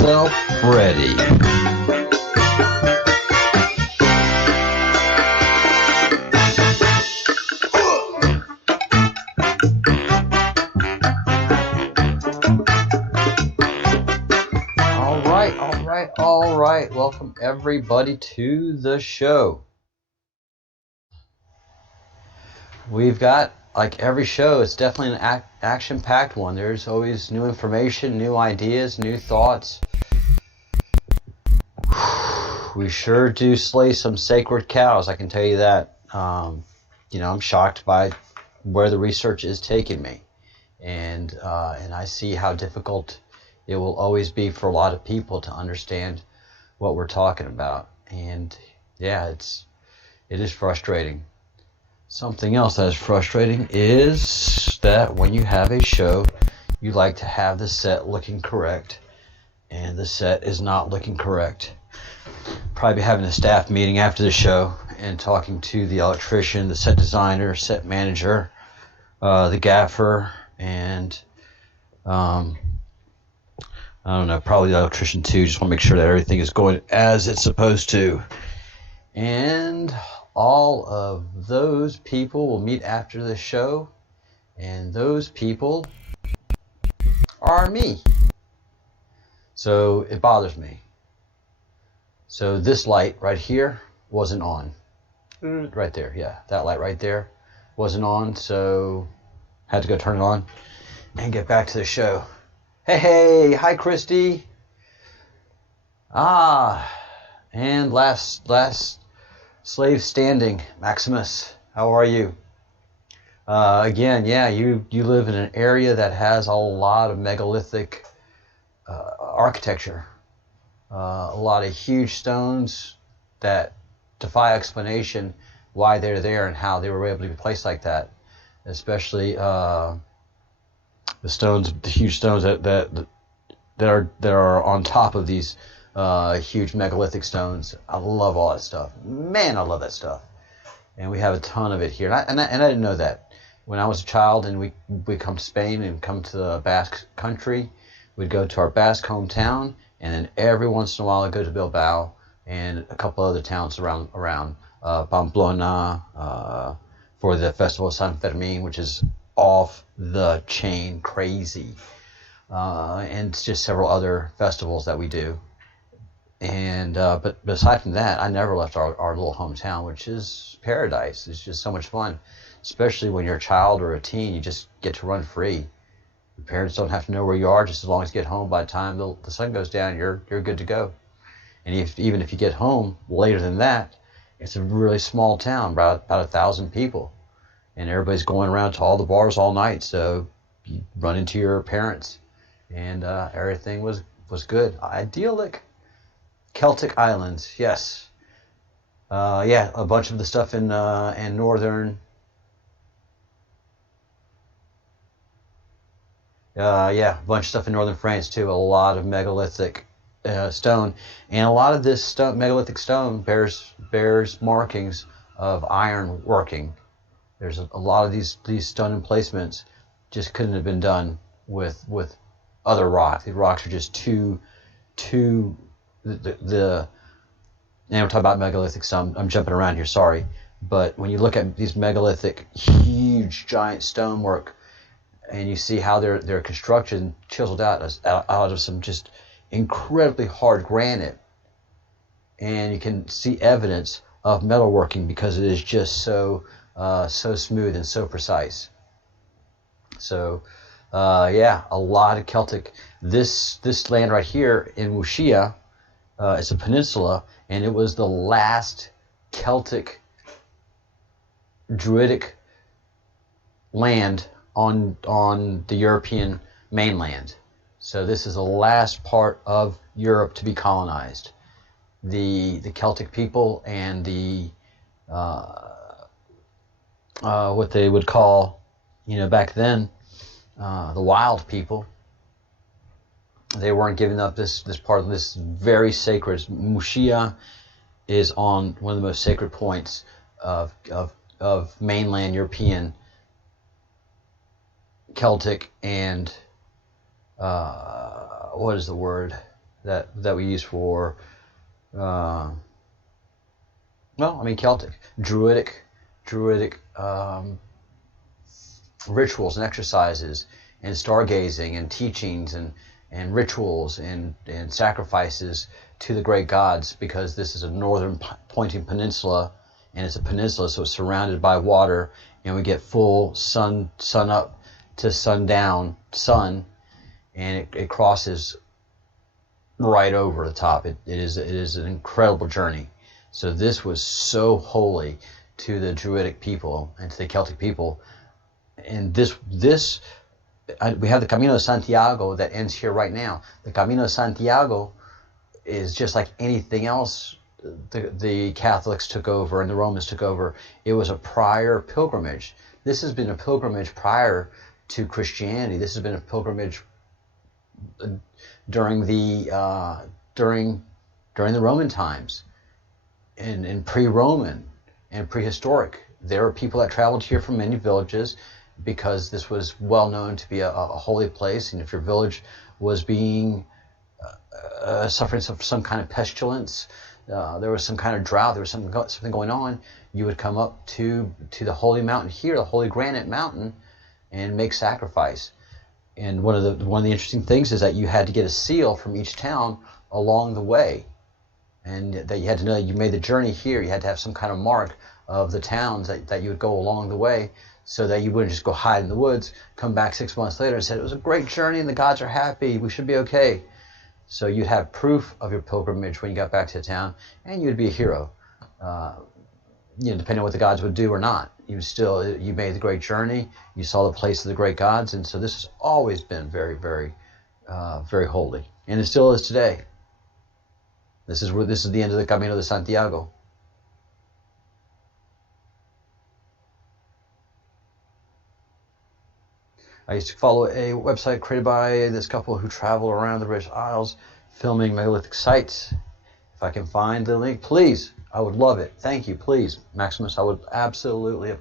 yourself ready. All right. Welcome everybody to the show. We've got, like every show, it's definitely an action-packed one. There's always new information, new ideas, new thoughts. We sure do slay some sacred cows, I can tell you that. I'm shocked by where the research is taking me. And I see how difficult it will always be for a lot of people to understand what we're talking about. And yeah, it is frustrating. Something else that is frustrating is that when you have a show, you like to have the set looking correct, and the set is not looking correct. Probably having a staff meeting after the show and talking to the electrician, the set designer, set manager, the gaffer, and I don't know, probably the electrician too. Just want to make sure that everything is going as it's supposed to. And all of those people will meet after the show, and those people are me. So it bothers me. So this light right here wasn't on. Right there, yeah. That light right there wasn't on, so had to go turn it on and get back to the show. Hey, hi Christy. And last slave standing, Maximus. How are you? Again, yeah, you live in an area that has a lot of megalithic architecture. A lot of huge stones that defy explanation why they're there and how they were able to be placed like that. Especially the stones, the huge stones that are on top of these huge megalithic stones. I love all that stuff. Man, I love that stuff. And we have a ton of it here. And I didn't know that. When I was a child and we come to Spain and come to the Basque country, we'd go to our Basque hometown, and then every once in a while I'd go to Bilbao and a couple other towns around Pamplona for the Festival of San Fermin, which is off the chain crazy. And just several other festivals that we do. And but aside from that, I never left our little hometown, which is paradise. It's just so much fun, especially when you're a child or a teen. You just get to run free. Your parents don't have to know where you are, just as long as you get home. By the time the sun goes down, you're good to go. And even if you get home later than that, it's a really small town, about 1,000 people, and everybody's going around to all the bars all night. So you run into your parents, and everything was good, idyllic. Celtic islands, yes. Yeah, a bunch of the stuff in northern. Yeah, a bunch of stuff in northern France too. A lot of megalithic stone, and a lot of this megalithic stone bears markings of iron working. There's a lot of these stone emplacements just couldn't have been done with other rock. The rocks are just too. And we're talking about megalithic stone. I'm jumping around here, sorry. But when you look at these megalithic, huge, giant stonework, and you see how they're constructed, chiseled out of some just incredibly hard granite, and you can see evidence of metalworking because it is just so smooth and so precise. So, yeah, a lot of Celtic. This land right here in Wuxia. It's a peninsula, and it was the last Celtic Druidic land on the European mainland. So this is the last part of Europe to be colonized. The Celtic people and the what they would call, back then, the wild people. They weren't giving up this part of this very sacred. Muxia is on one of the most sacred points of mainland European, Celtic, and what is the word? that we use for, Celtic, Druidic rituals and exercises and stargazing and teachings and rituals and sacrifices to the great gods, because this is a northern pointing peninsula, and it's a peninsula, so it's surrounded by water, and we get full sun up to sundown sun, and it crosses right over the top. It is an incredible journey. So this was so holy to the Druidic people and to the Celtic people. And we have the Camino de Santiago that ends here right now. The Camino de Santiago is just like anything else the Catholics took over and the Romans took over. It was a prior pilgrimage. This has been a pilgrimage prior to Christianity. This has been a pilgrimage during the Roman times, and pre-Roman and prehistoric. There were people that traveled here from many villages, because this was well known to be a holy place. And if your village was being suffering some kind of pestilence, there was some kind of drought, there was something going on, you would come up to the holy mountain here, the holy granite mountain, and make sacrifice. And one of the interesting things is that you had to get a seal from each town along the way, and that you had to know that you made the journey here. You had to have some kind of mark of the towns that you would go along the way, so that you wouldn't just go hide in the woods, come back 6 months later and say, it was a great journey and the gods are happy, we should be okay. So you'd have proof of your pilgrimage when you got back to the town, and you'd be a hero. Depending on what the gods would do or not. You made the great journey, you saw the place of the great gods, and so this has always been very, very, very holy. And it still is today. This is the end of the Camino de Santiago. I used to follow a website created by this couple who travel around the British Isles filming megalithic sites. If I can find the link, please, I would love it. Thank you, please, Maximus. I would absolutely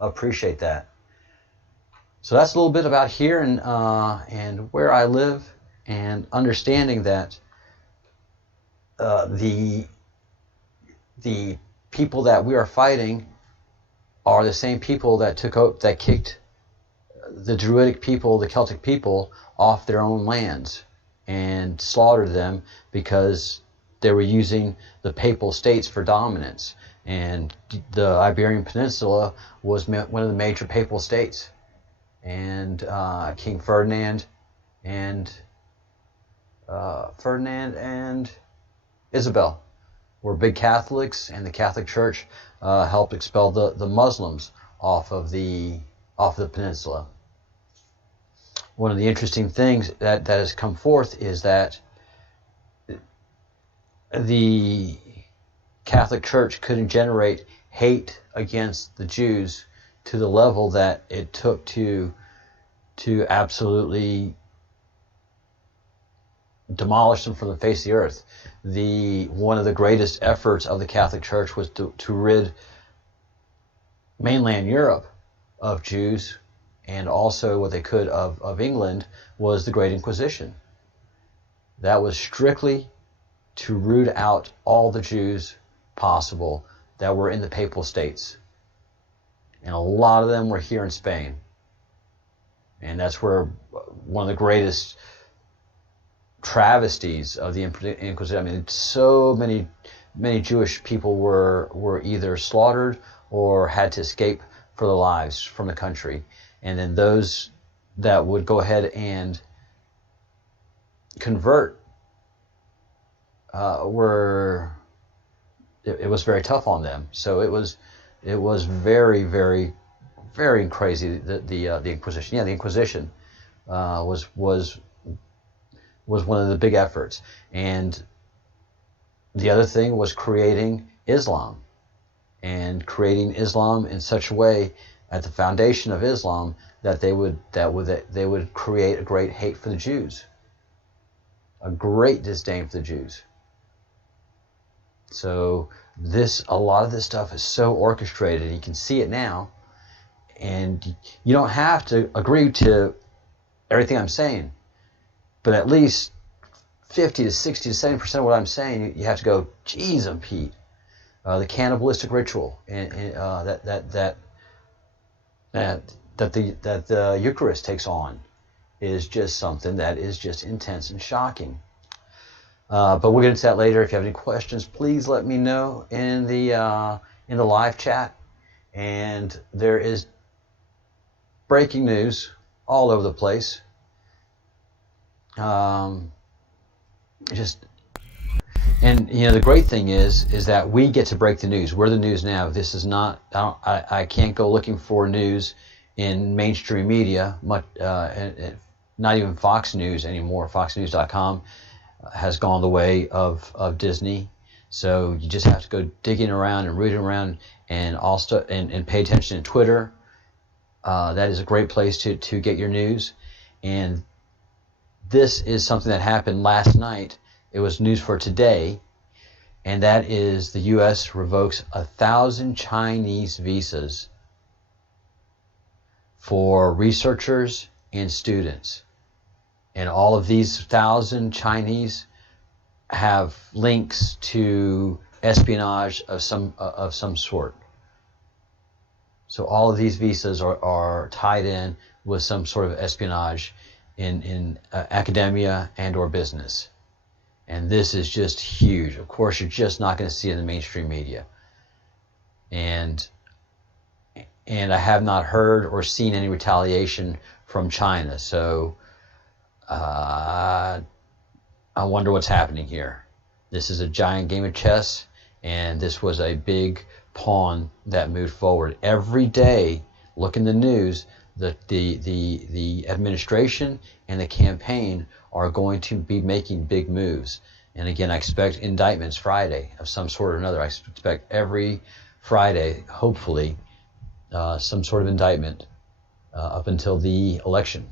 appreciate that. So that's a little bit about here and where I live, and understanding that the people that we are fighting are the same people that kicked the Druidic people, the Celtic people, off their own lands and slaughtered them because they were using the papal states for dominance. And the Iberian Peninsula was one of the major papal states. And King Ferdinand and Isabel were big Catholics, and the Catholic Church helped expel the Muslims off of the peninsula. One of the interesting things that has come forth is that the Catholic Church couldn't generate hate against the Jews to the level that it took to absolutely demolish them from the face of the earth. One of the greatest efforts of the Catholic Church was to rid mainland Europe of Jews, and also what they could of England, was the Great Inquisition. That was strictly to root out all the Jews possible that were in the papal states. And a lot of them were here in Spain. And that's where one of the greatest travesties of the Inquisition, I mean, so many Jewish people were either slaughtered or had to escape for their lives from the country. And then those that would go ahead and convert it was very tough on them. So it was very, very, very crazy, the Inquisition. Yeah, the Inquisition was one of the big efforts. And the other thing was creating Islam, and creating Islam in such a way at the foundation of Islam that they would create a great hate for the Jews, a great disdain for the Jews. So a lot of this stuff is so orchestrated. You can see it now, and you don't have to agree to everything I'm saying, but at least 50 to 60 to 70% of what I'm saying, you have to go, geez, Pete. The cannibalistic ritual that the Eucharist takes on is just something that is just intense and shocking. But we'll get into that later. If you have any questions, please let me know in the live chat. And there is breaking news all over the place. And the great thing is that we get to break the news. We're the news now. This is not. I can't go looking for news in mainstream media. Not even Fox News anymore. FoxNews.com has gone the way of Disney. So you just have to go digging around and rooting around and also and pay attention to Twitter. That is a great place to get your news. And this is something that happened last night. It was news for today, and that is the U.S. revokes 1,000 Chinese visas for researchers and students. And all of these 1,000 Chinese have links to espionage of some sort. So all of these visas are tied in with some sort of espionage in academia and or business. And this is just huge. Of course, you're just not going to see it in the mainstream media. And I have not heard or seen any retaliation from China. So I wonder what's happening here. This is a giant game of chess, and this was a big pawn that moved forward. Every day, look in the news, the administration and the campaign are going to be making big moves. And again, I expect indictments Friday of some sort or another. I expect every Friday, hopefully, some sort of indictment up until the election.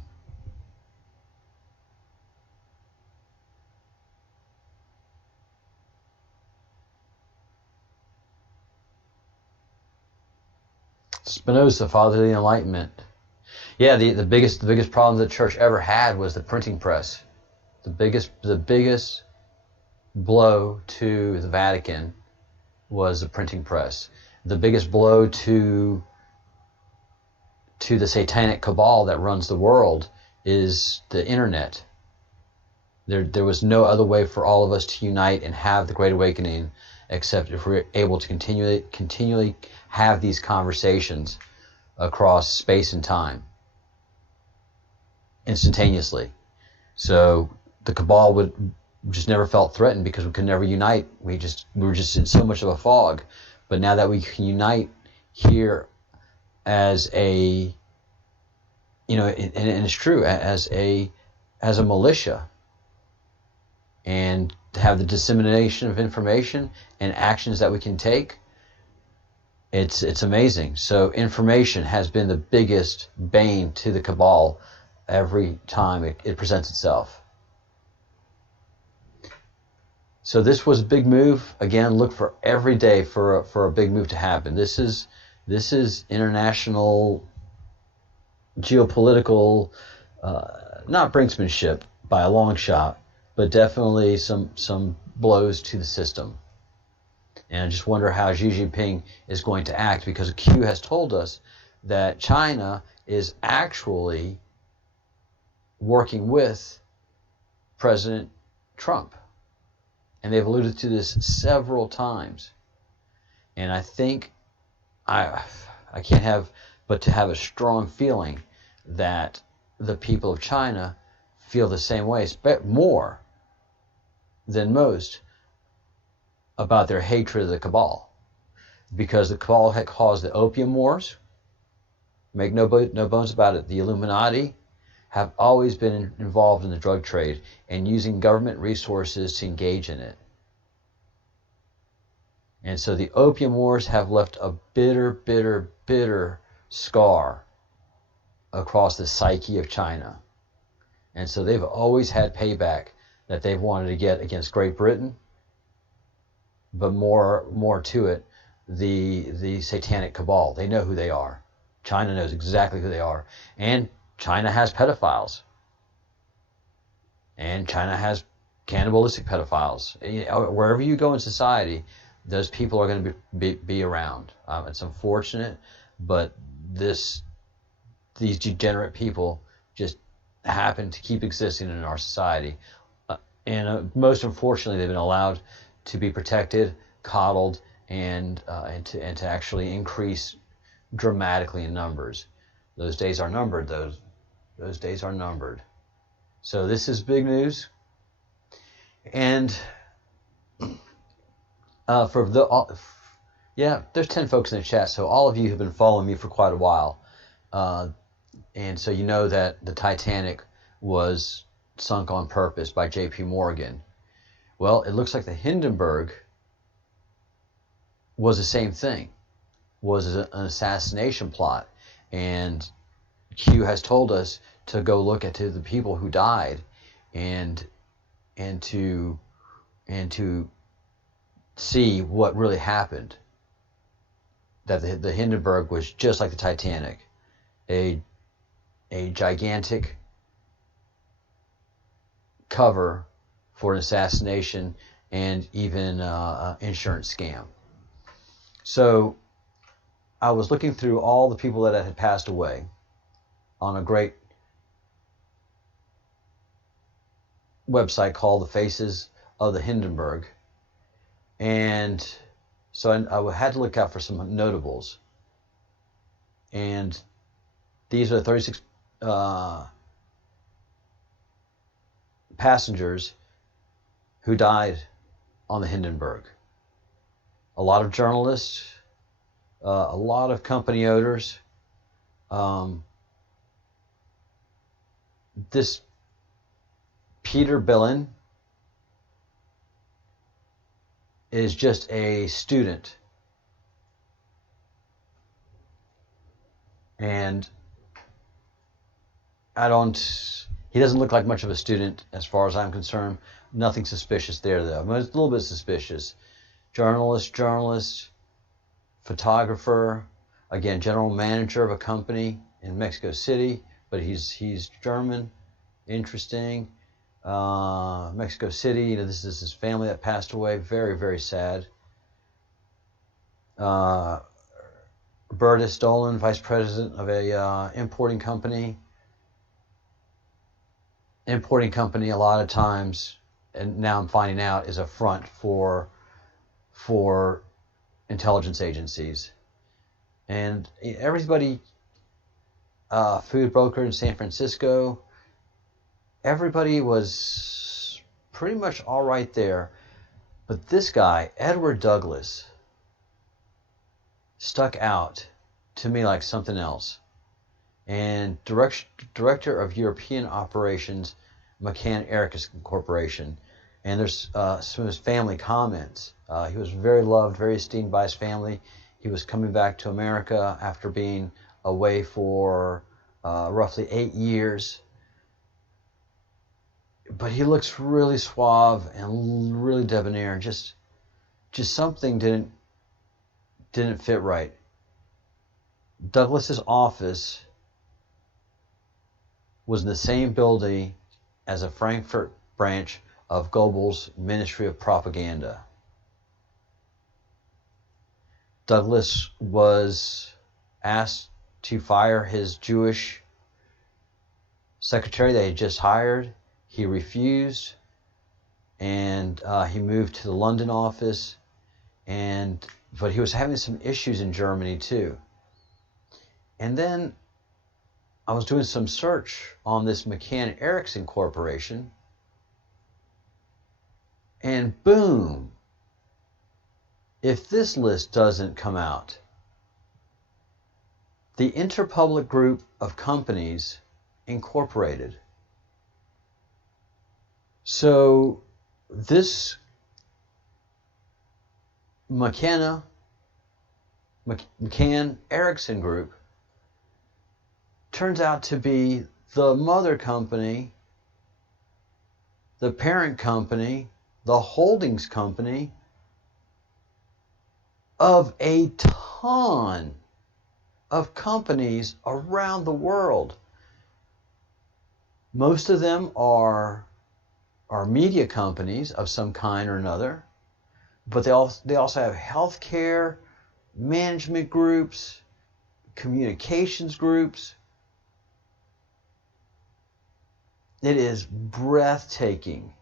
Spinoza, father of the Enlightenment. Yeah, the biggest problem the church ever had was the printing press. The biggest blow to the Vatican was the printing press. The biggest blow to the satanic cabal that runs the world is the internet. There was no other way for all of us to unite and have the Great Awakening except if we're able to continually have these conversations across space and time instantaneously. So the cabal would just never felt threatened because we could never unite. We were just in so much of a fog. But now that we can unite here as a, and it's true, as a militia, and have the dissemination of information and actions that we can take, it's amazing. So information has been the biggest bane to the cabal every time it presents itself. So this was a big move. Again, look for every day for a big move to happen. This is international geopolitical, not brinksmanship by a long shot, but definitely some blows to the system. And I just wonder how Xi Jinping is going to act, because Q has told us that China is actually working with President Trump. And they've alluded to this several times. And I think I can't have but to have a strong feeling that the people of China feel the same way, more than most, about their hatred of the cabal. Because the cabal had caused the opium wars. Make no bones about it. The Illuminati have always been involved in the drug trade and using government resources to engage in it. And so the opium wars have left a bitter, bitter, bitter scar across the psyche of China. And so they've always had payback that they've wanted to get against Great Britain, but more to it, the satanic cabal. They know who they are. China knows exactly who they are. And China has pedophiles. And China has cannibalistic pedophiles. Wherever you go in society, those people are going to be around. It's unfortunate, but these degenerate people just happen to keep existing in our society. And most unfortunately, they've been allowed to be protected, coddled, and to actually increase dramatically in numbers. Those days are numbered. Those days are numbered. So this is big news. And there's 10 folks in the chat, so all of you have been following me for quite a while. And so you know that the Titanic was sunk on purpose by J.P. Morgan. Well, it looks like the Hindenburg was the same thing, was an assassination plot. And Q has told us to go look at the people who died and to see what really happened. That the Hindenburg was just like the Titanic, a gigantic cover for an assassination and even insurance scam. So I was looking through all the people that had passed away on a great website called The Faces of the Hindenburg. And so I had to look out for some notables. And these are the 36 passengers who died on the Hindenburg. A lot of journalists, a lot of company owners. This Peter Billen is just a student. And he doesn't look like much of a student as far as I'm concerned. Nothing suspicious there, though. I mean, it's a little bit suspicious. Journalist, photographer, again, general manager of a company in Mexico City, but he's German. Interesting. Mexico City, this is his family that passed away. Very, very sad. Berta Stolen, vice president of a importing company. Importing company, a lot of times, and now I'm finding out, is a front for intelligence agencies. And everybody, food broker in San Francisco, everybody was pretty much all right there. But this guy, Edward Douglas, stuck out to me like something else. And director of European operations, McCann Erickson Corporation. And there's some of his family comments. He was very loved, very esteemed by his family. He was coming back to America after being away for roughly 8 years. But he looks really suave and really debonair. Just something didn't fit right. Douglas's office was in the same building as a Frankfurt branch of Goebbels' Ministry of Propaganda. Douglas was asked to fire his Jewish secretary that he had just hired. He refused, and he moved to the London office. But he was having some issues in Germany too. And then I was doing some search on this McCann Erickson Corporation, and boom, if this list doesn't come out, the Interpublic Group of Companies Incorporated. So this McCann Erickson Group turns out to be the mother company, the parent company, the holdings company of a ton of companies around the world. Most of them are are media companies of some kind or another, but they also have healthcare, management groups, communications groups. It is breathtaking,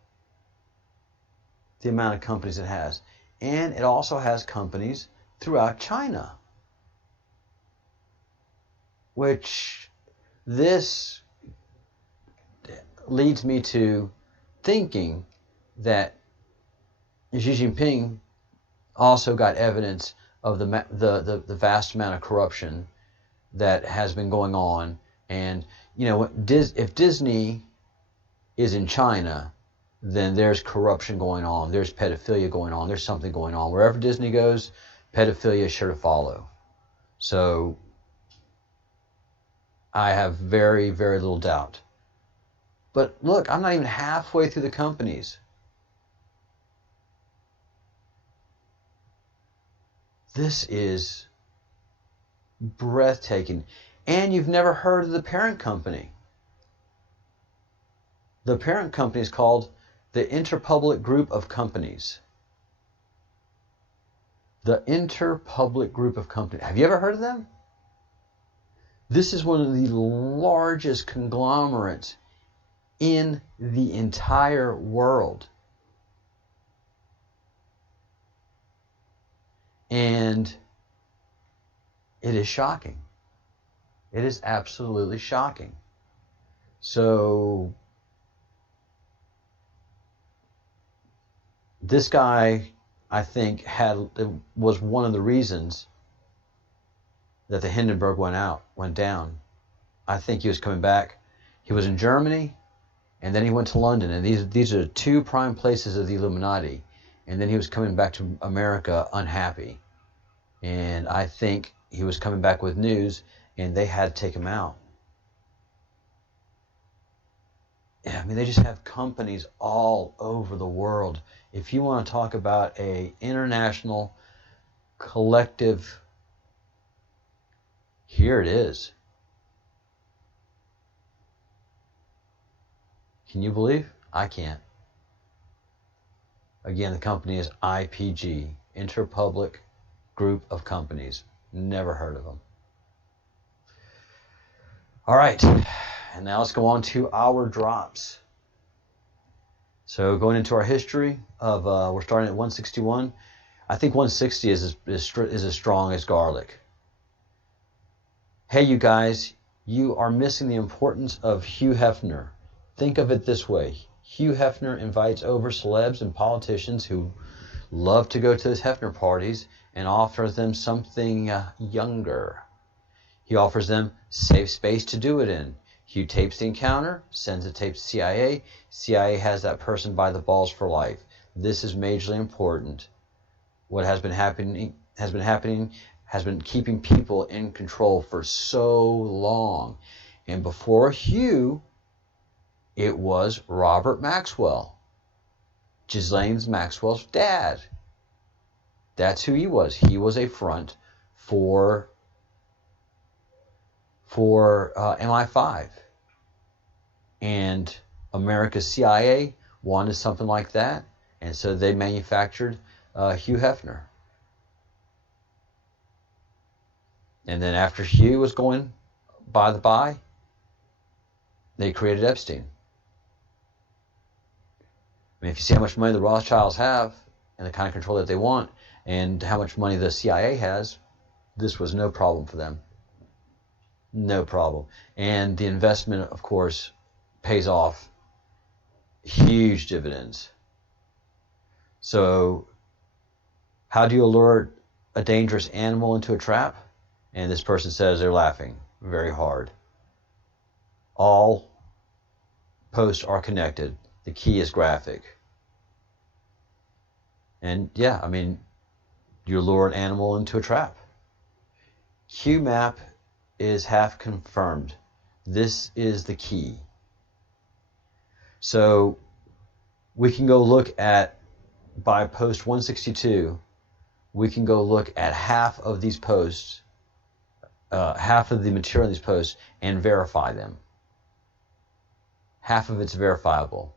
the amount of companies it has. And it also has companies throughout China, which this leads me to thinking that Xi Jinping also got evidence of the vast amount of corruption that has been going on. And, you know, if Disney is in China, then there's corruption going on. There's pedophilia going on. There's something going on. Wherever Disney goes, pedophilia is sure to follow. So I have very, very little doubt. But look, I'm not even halfway through the companies. This is breathtaking. And you've never heard of the parent company. The parent company is called the Interpublic Group of Companies. The Interpublic Group of Companies. Have you ever heard of them? This is one of the largest conglomerates in the entire world. And it is shocking. It is absolutely shocking. So this guy, I think, was one of the reasons that the Hindenburg went down. I think he was coming back. He was in Germany, and then he went to London, and these are two prime places of the Illuminati. And then he was coming back to America unhappy. And I think he was coming back with news, and they had to take him out. Yeah, I mean, they just have companies all over the world. If you want to talk about a international collective, here it is. Can you believe? I can't. Again, the company is IPG, Interpublic Group of Companies. Never heard of them. All right, and now let's go on to our drops. So going into our history of, we're starting at 161. I think 160 is as strong as garlic. Hey, you guys, you are missing the importance of Hugh Hefner. Think of it this way. Hugh Hefner invites over celebs and politicians who love to go to his Hefner parties and offers them something younger. He offers them safe space to do it in. Hugh tapes the encounter, sends the tape to CIA. CIA has that person by the balls for life. This is majorly important. What has been keeping people in control for so long. And before Hugh, it was Robert Maxwell, Ghislaine Maxwell's dad. That's who he was. He was a front for MI5. And America's CIA wanted something like that, and so they manufactured Hugh Hefner. And then after Hugh was going by the by, they created Epstein. I mean, if you see how much money the Rothschilds have and the kind of control that they want and how much money the CIA has, this was no problem for them. No problem. And the investment, of course, pays off huge dividends. So how do you lure a dangerous animal into a trap? And this person says they're laughing very hard. All posts are connected. The key is graphic. And yeah, I mean, you lure an animal into a trap. QMAP is half confirmed. This is the key. So we can go look at, by post 162, we can go look at half of these posts, half of the material in these posts, and verify them. Half of it's verifiable.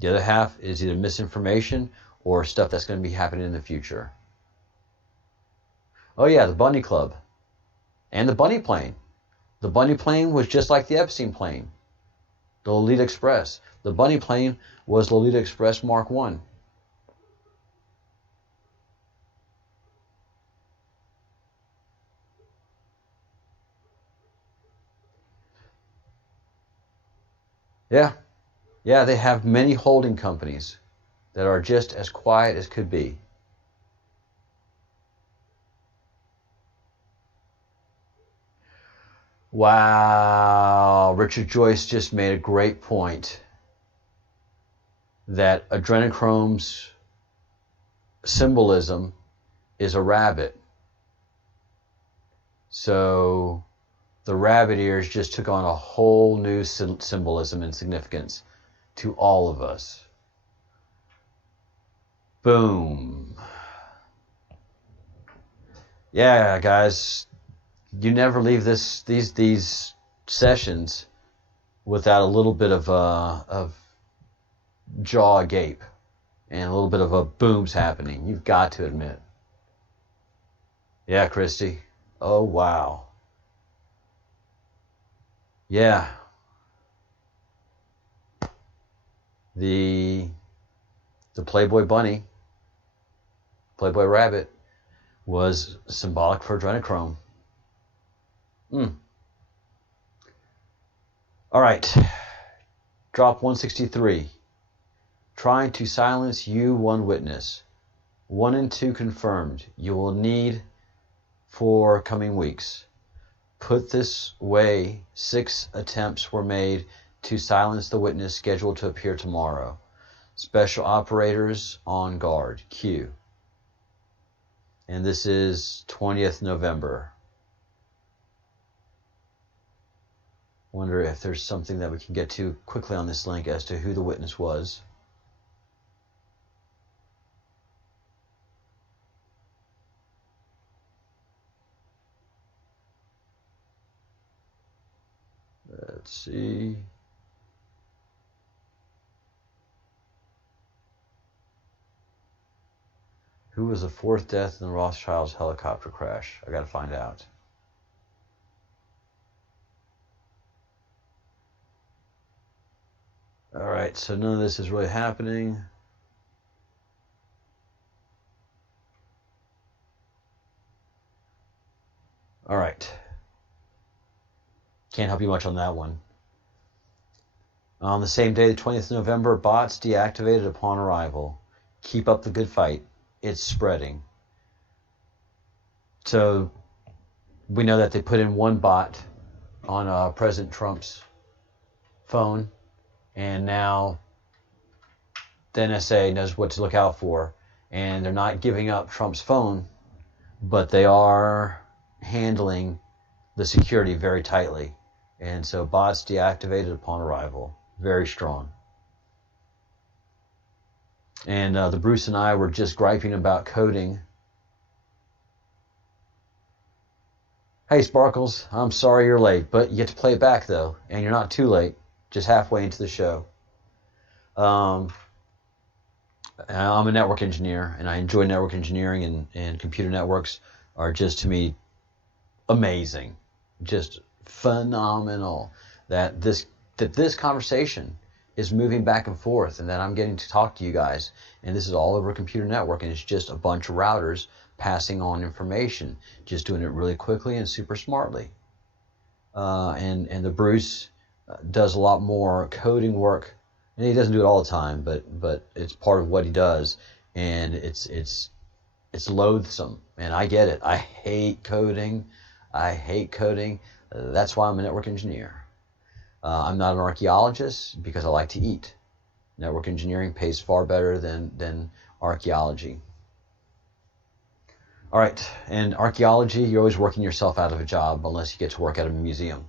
The other half is either misinformation or stuff that's going to be happening in the future. Oh yeah, the Bunny Club. And the Bunny plane. The Bunny plane was just like the Epstein plane. The Lolita Express. The Bunny plane was Lolita Express Mark 1. Yeah. Yeah, they have many holding companies that are just as quiet as could be. Wow, Richard Joyce just made a great point that adrenochrome's symbolism is a rabbit. So the rabbit ears just took on a whole new symbolism and significance to all of us. Boom. Yeah, guys, you never leave these sessions without a little bit of jaw agape and a little bit of a booms happening. You've got to admit. Yeah, Christy. Oh, wow. Yeah. The Playboy bunny, Playboy rabbit, was symbolic for adrenochrome. All right. Drop 163. Trying to silence you, one witness. 1 and 2 confirmed. You will need for coming weeks. Put this way, 6 attempts were made to silence the witness scheduled to appear tomorrow. Special operators on guard. Q. And this is 20th November. Wonder if there's something that we can get to quickly on this link as to who the witness was. Let's see. Who was the 4th death in the Rothschilds helicopter crash? I got to find out. All right, so none of this is really happening. All right. Can't help you much on that one. On the same day, the 20th of November, bots deactivated upon arrival. Keep up the good fight. It's spreading. So we know that they put in one bot on President Trump's phone, and now the NSA knows what to look out for, and they're not giving up Trump's phone, but they are handling the security very tightly. And so bots deactivated upon arrival. Very strong. And the Bruce and I were just griping about coding. Hey, Sparkles, I'm sorry you're late, but you get to play it back, though. And you're not too late, just halfway into the show. I'm a network engineer, and I enjoy network engineering, and computer networks are just, to me, amazing. Just phenomenal that this conversation is moving back and forth, and that I'm getting to talk to you guys, and this is all over a computer network, and it's just a bunch of routers passing on information, just doing it really quickly and super smartly. And the Bruce does a lot more coding work, and he doesn't do it all the time, but it's part of what he does, and it's loathsome, and I get it. I hate coding. That's why I'm a network engineer. I'm not an archaeologist because I like to eat. Network engineering pays far better than archaeology. All right, and archaeology, you're always working yourself out of a job unless you get to work at a museum.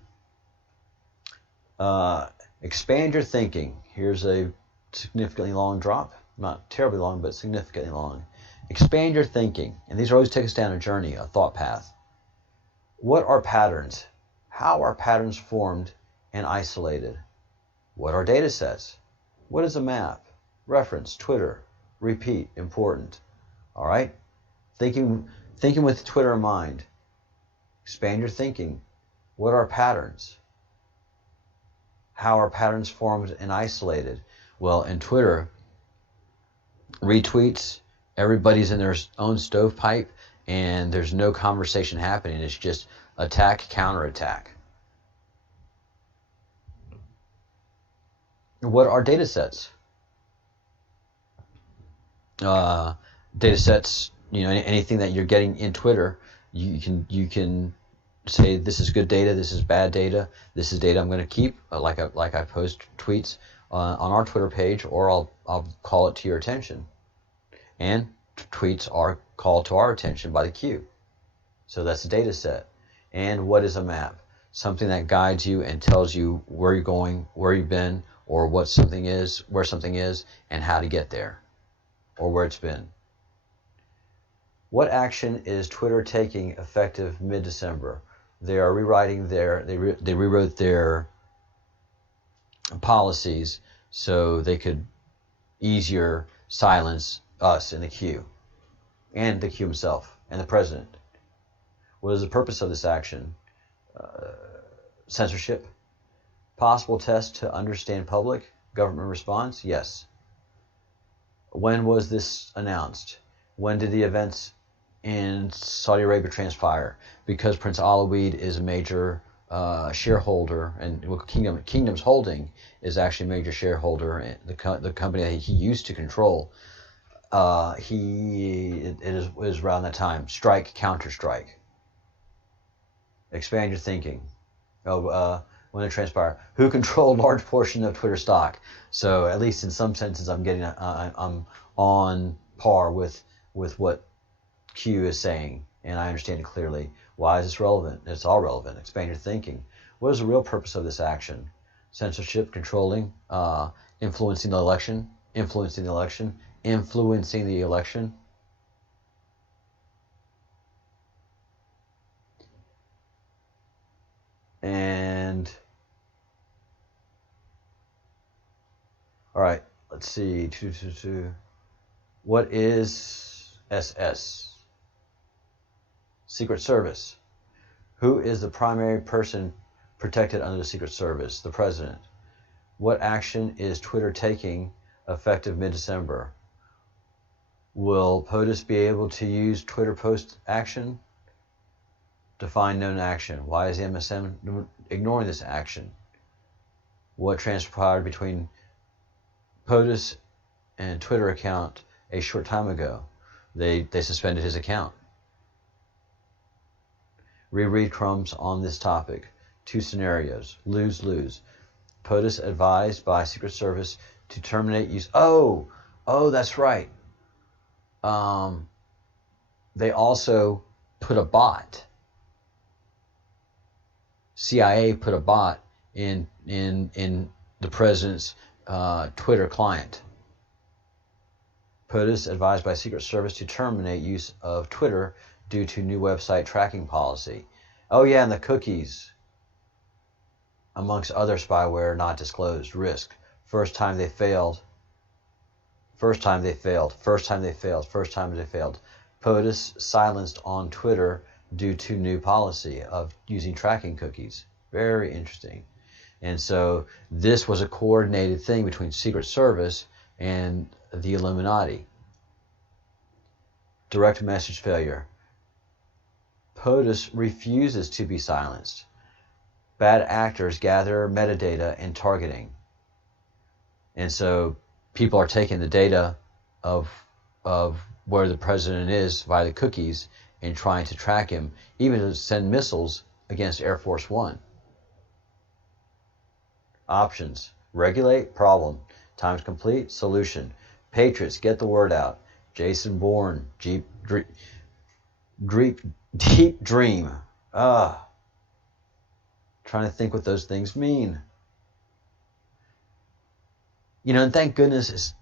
Expand your thinking. Here's a significantly long drop. Not terribly long, but significantly long. Expand your thinking. And these always take us down a journey, a thought path. What are patterns? How are patterns formed and isolated? What are data sets? What is a map? reference, Twitter, repeat, important. All right? Thinking with Twitter in mind. Expand your thinking. What are patterns? How are patterns formed and isolated? Well, in Twitter, retweets, everybody's in their own stovepipe, and there's no conversation happening. It's just attack, counterattack. What are data sets? Data sets, anything that you're getting in Twitter, you can say this is good data, this is bad data, this is data I'm going to keep, like I post tweets on our Twitter page, or I'll call it to your attention. And tweets are called to our attention by the queue. So that's a data set. And what is a map? Something that guides you and tells you where you're going, where you've been, or what something is, where something is, and how to get there, or where it's been. What action is Twitter taking effective mid-December? They are rewriting they rewrote their policies so they could easier silence us in the queue, and the queue himself, and the president. What is the purpose of this action? Censorship? Possible test to understand public government response? Yes. When was this announced? When did the events in Saudi Arabia transpire? Because Prince Alawid is a major shareholder, and what Kingdom's holding is actually a major shareholder in the company that he used to control. It was around that time. Strike, counter-strike. Expand your thinking. When it transpired, who controlled large portion of Twitter stock? So at least in some senses, I'm on par with what Q is saying, and I understand it clearly. Why is this relevant? It's all relevant. Expand your thinking. What is the real purpose of this action? Censorship, controlling, influencing the election. And all right, let's see. 222. What is SS? Secret Service. Who is the primary person protected under the Secret Service? The president. What action is Twitter taking effective mid-December? Will POTUS be able to use Twitter post action? Define known action. Why is the MSM ignoring this action? What transpired between POTUS and Twitter account a short time ago? They suspended his account. Reread crumbs on this topic. 2 scenarios. Lose-lose. POTUS advised by Secret Service to terminate use. Oh, that's right. They also put a bot. CIA put a bot in the president's Twitter client. POTUS advised by Secret Service to terminate use of Twitter due to new website tracking policy. Oh yeah, and the cookies, amongst other spyware not disclosed. Risk. First time they failed. POTUS silenced on Twitter due to new policy of using tracking cookies. Very interesting. And so this was a coordinated thing between Secret Service and the Illuminati. Direct message failure. POTUS refuses to be silenced. Bad actors gather metadata and targeting. And so people are taking the data of where the president is via the cookies and trying to track him, even to send missiles against Air Force One. Options. Regulate, problem. Times complete, solution. Patriots, get the word out. Jason Bourne, deep dream. Trying to think what those things mean. And thank goodness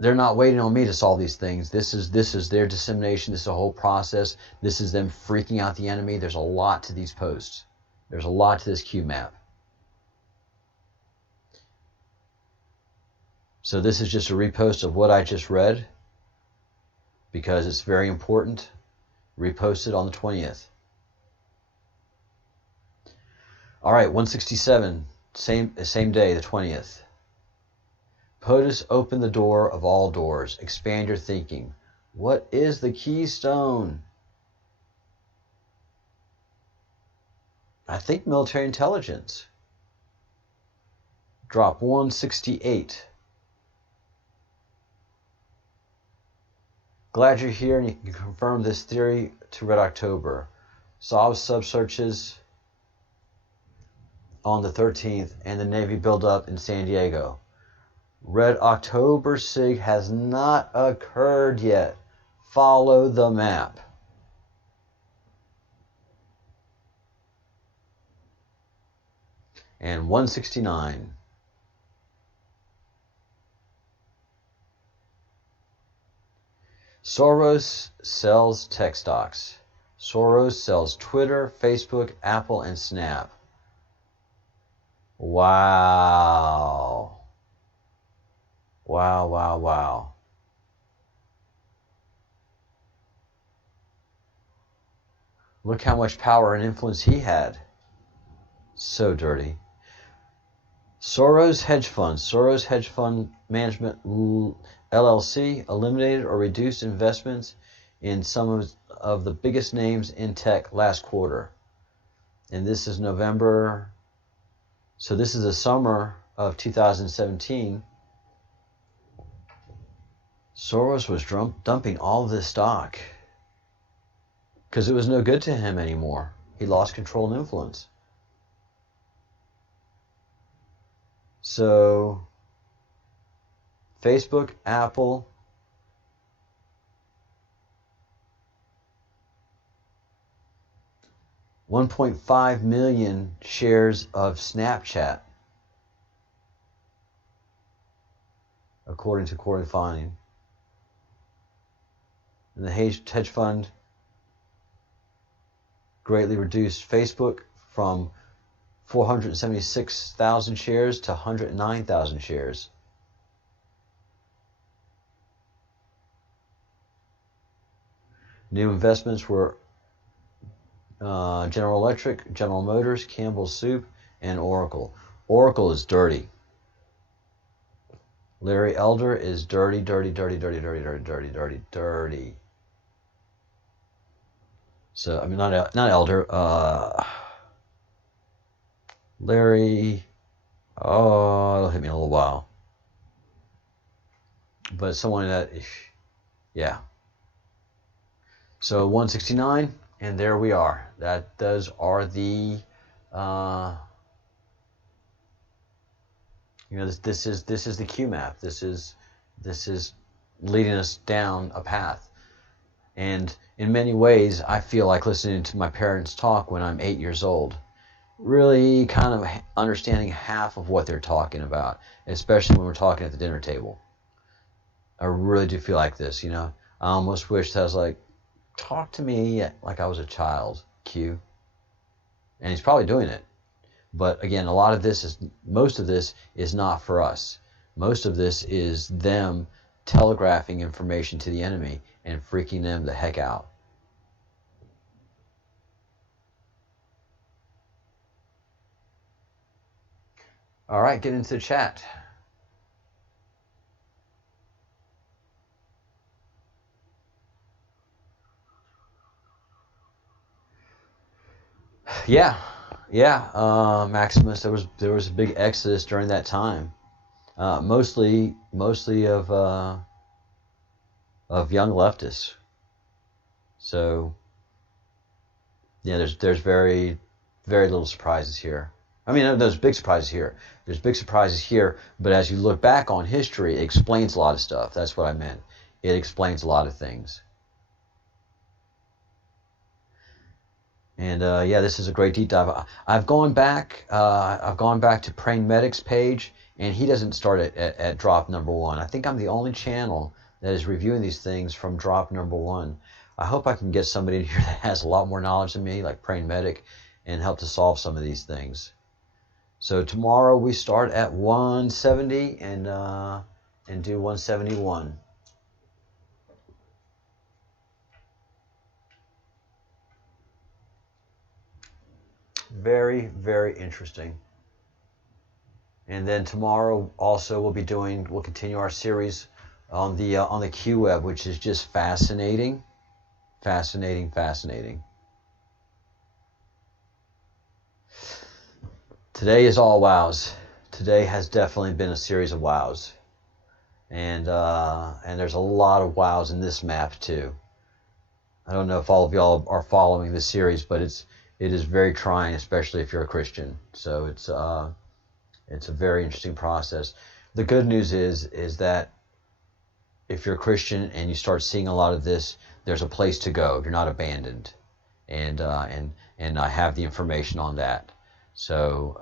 they're not waiting on me to solve these things. This is their dissemination. This is a whole process. This is them freaking out the enemy. There's a lot to these posts. There's a lot to this Q map. So this is just a repost of what I just read because it's very important. Reposted on the 20th. All right, 167, same day, the 20th. POTUS opened the door of all doors. Expand your thinking. What is the keystone? I think military intelligence. Drop 168. Glad you're here and you can confirm this theory to Red October. Solve sub-searches on the 13th and the Navy buildup in San Diego. Red October SIG has not occurred yet. Follow the map. And 169. Soros sells tech stocks. Soros sells Twitter, Facebook, Apple, and Snap. Wow. Wow, wow, wow. Look how much power and influence he had. So dirty. Soros Hedge Fund. Soros Hedge Fund Management LLC eliminated or reduced investments in some of the biggest names in tech last quarter. And this is November. So this is the summer of 2017. Soros was dumping all of this stock because it was no good to him anymore. He lost control and influence. So Facebook, Apple, $1.5 million shares of Snapchat, according to quarterly finding. And the hedge fund greatly reduced Facebook from 476,000 shares to 109,000 shares. New investments were General Electric, General Motors, Campbell's Soup, and Oracle. Oracle is dirty. Larry Elder is dirty, dirty, dirty, dirty, dirty, dirty, dirty, dirty, dirty. So, I mean, not Elder. Larry. Oh, it'll hit me in a little while. But someone that, yeah. So 169, and there we are. Those are the, this is the Q map. This is leading us down a path. And in many ways, I feel like listening to my parents talk when I'm 8 years old. Really kind of understanding half of what they're talking about, especially when we're talking at the dinner table. I really do feel like this, I almost wish that I was like, talk to me like I was a child, Q. And he's probably doing it. But again, most of this is not for us. Most of this is them telegraphing information to the enemy and freaking them the heck out. All right, get into the chat. Yeah, Maximus. There was a big exodus during that time, mostly of young leftists. So yeah, there's very little surprises here. I mean, there's big surprises here. There's big surprises here, but as you look back on history, it explains a lot of stuff. That's what I meant. It explains a lot of things. And yeah, this is a great deep dive. I've gone back to Praying Medic's page, and he doesn't start at drop number 1. I think I'm the only channel that is reviewing these things from drop number 1. I hope I can get somebody in here that has a lot more knowledge than me, like Praying Medic, and help to solve some of these things. So tomorrow we start at 170, and and do 171. Very, very interesting. And then tomorrow also we'll continue our series on the Q web, which is just fascinating, fascinating, fascinating. Today is all wows. Today has definitely been a series of wows, and there's a lot of wows in this map too. I don't know if all of y'all are following this series, but it is very trying, especially if you're a Christian. So it's a very interesting process. The good news is that if you're a Christian and you start seeing a lot of this, there's a place to go. You're not abandoned, and I have the information on that. So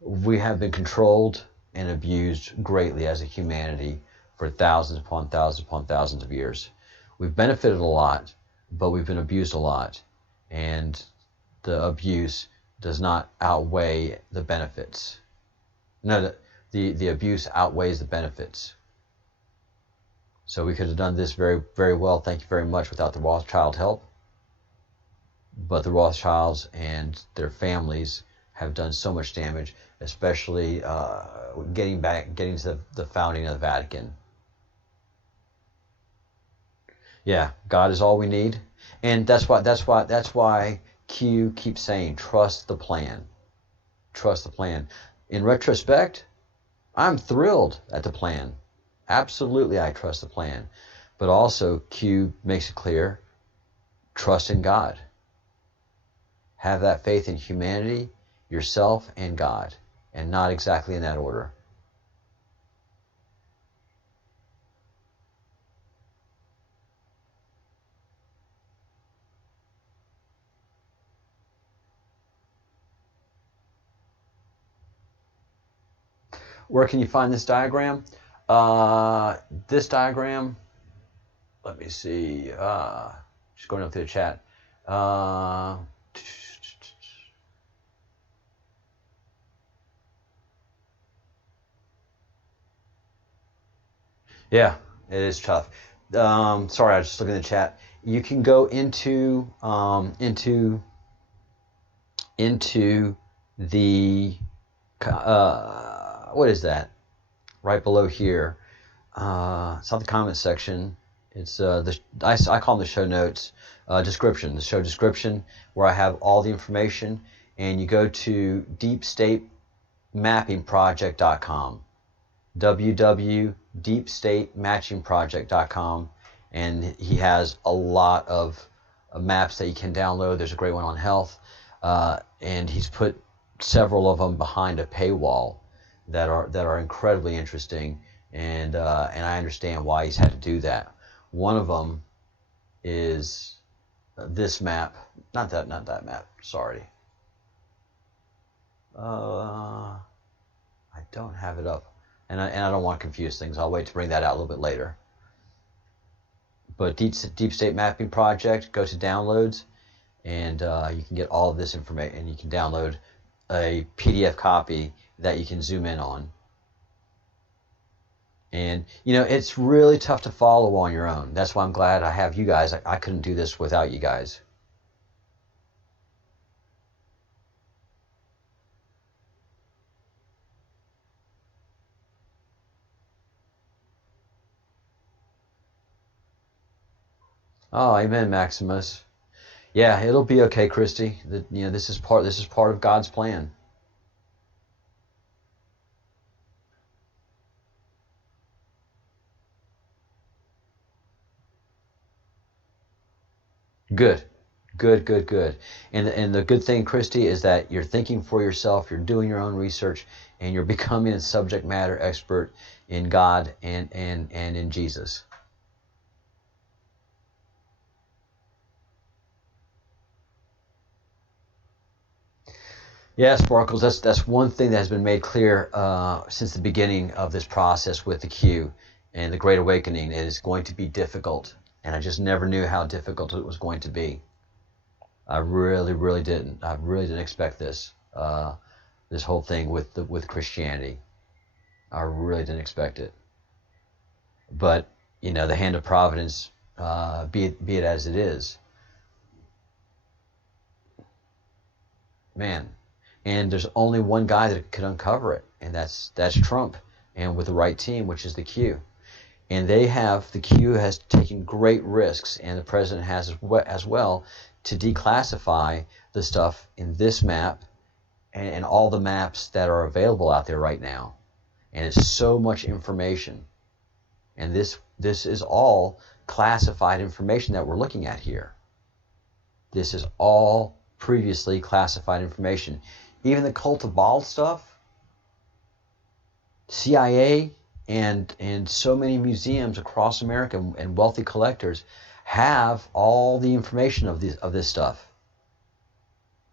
we have been controlled and abused greatly as a humanity for thousands upon thousands upon thousands of years. We've benefited a lot, but we've been abused a lot, and the abuse does not outweigh the benefits. No, the abuse outweighs the benefits. So we could have done this very, very well, thank you very much, without the Rothschild help. But the Rothschilds and their families have done so much damage, especially getting to the founding of the Vatican. Yeah, God is all we need, and that's why Q keeps saying, trust the plan. Trust the plan. In retrospect, I'm thrilled at the plan. Absolutely, I trust the plan. But also, Q makes it clear, trust in God. Have that faith in humanity, yourself, and God, and not exactly in that order. Where can you find this diagram? This diagram, let me see, just going up through the chat. Yeah, it is tough. Sorry, I was just looking at the chat. You can go into the what is that? Right below here. It's not the comment section. It's I call them the show notes description. The show description, where I have all the information, and you go to deepstatemappingproject.com. www.deepstatematchingproject.com, and he has a lot of maps that you can download. There's a great one on health, and he's put several of them behind a paywall that are incredibly interesting, and I understand why he's had to do that. One of them is this map, not that map. Sorry, I don't have it up. And I don't want to confuse things. I'll wait to bring that out a little bit later. But Deep State Mapping Project, go to downloads, and you can get all of this information. And you can download a PDF copy that you can zoom in on. And, it's really tough to follow on your own. That's why I'm glad I have you guys. I couldn't do this without you guys. Oh, amen, Maximus. Yeah, it'll be okay, Christy. This is part of God's plan. Good. And the good thing, Christy, is that you're thinking for yourself, you're doing your own research, and you're becoming a subject matter expert in God and in Jesus. Yeah, Sparkles, that's one thing that has been made clear since the beginning of this process with the Q and the Great Awakening. It is going to be difficult, and I just never knew how difficult it was going to be. I really didn't. I really didn't expect this whole thing with Christianity. I really didn't expect it. But, the hand of providence, be it as it is. Man. And there's only one guy that could uncover it, and that's Trump, and with the right team, which is the Q. And the Q has taken great risks, and the president has as well, to declassify the stuff in this map and all the maps that are available out there right now. And it's so much information. And this is all classified information that we're looking at here. This is all previously classified information. Even the cult of Baal stuff, CIA and so many museums across America and wealthy collectors have all the information of this stuff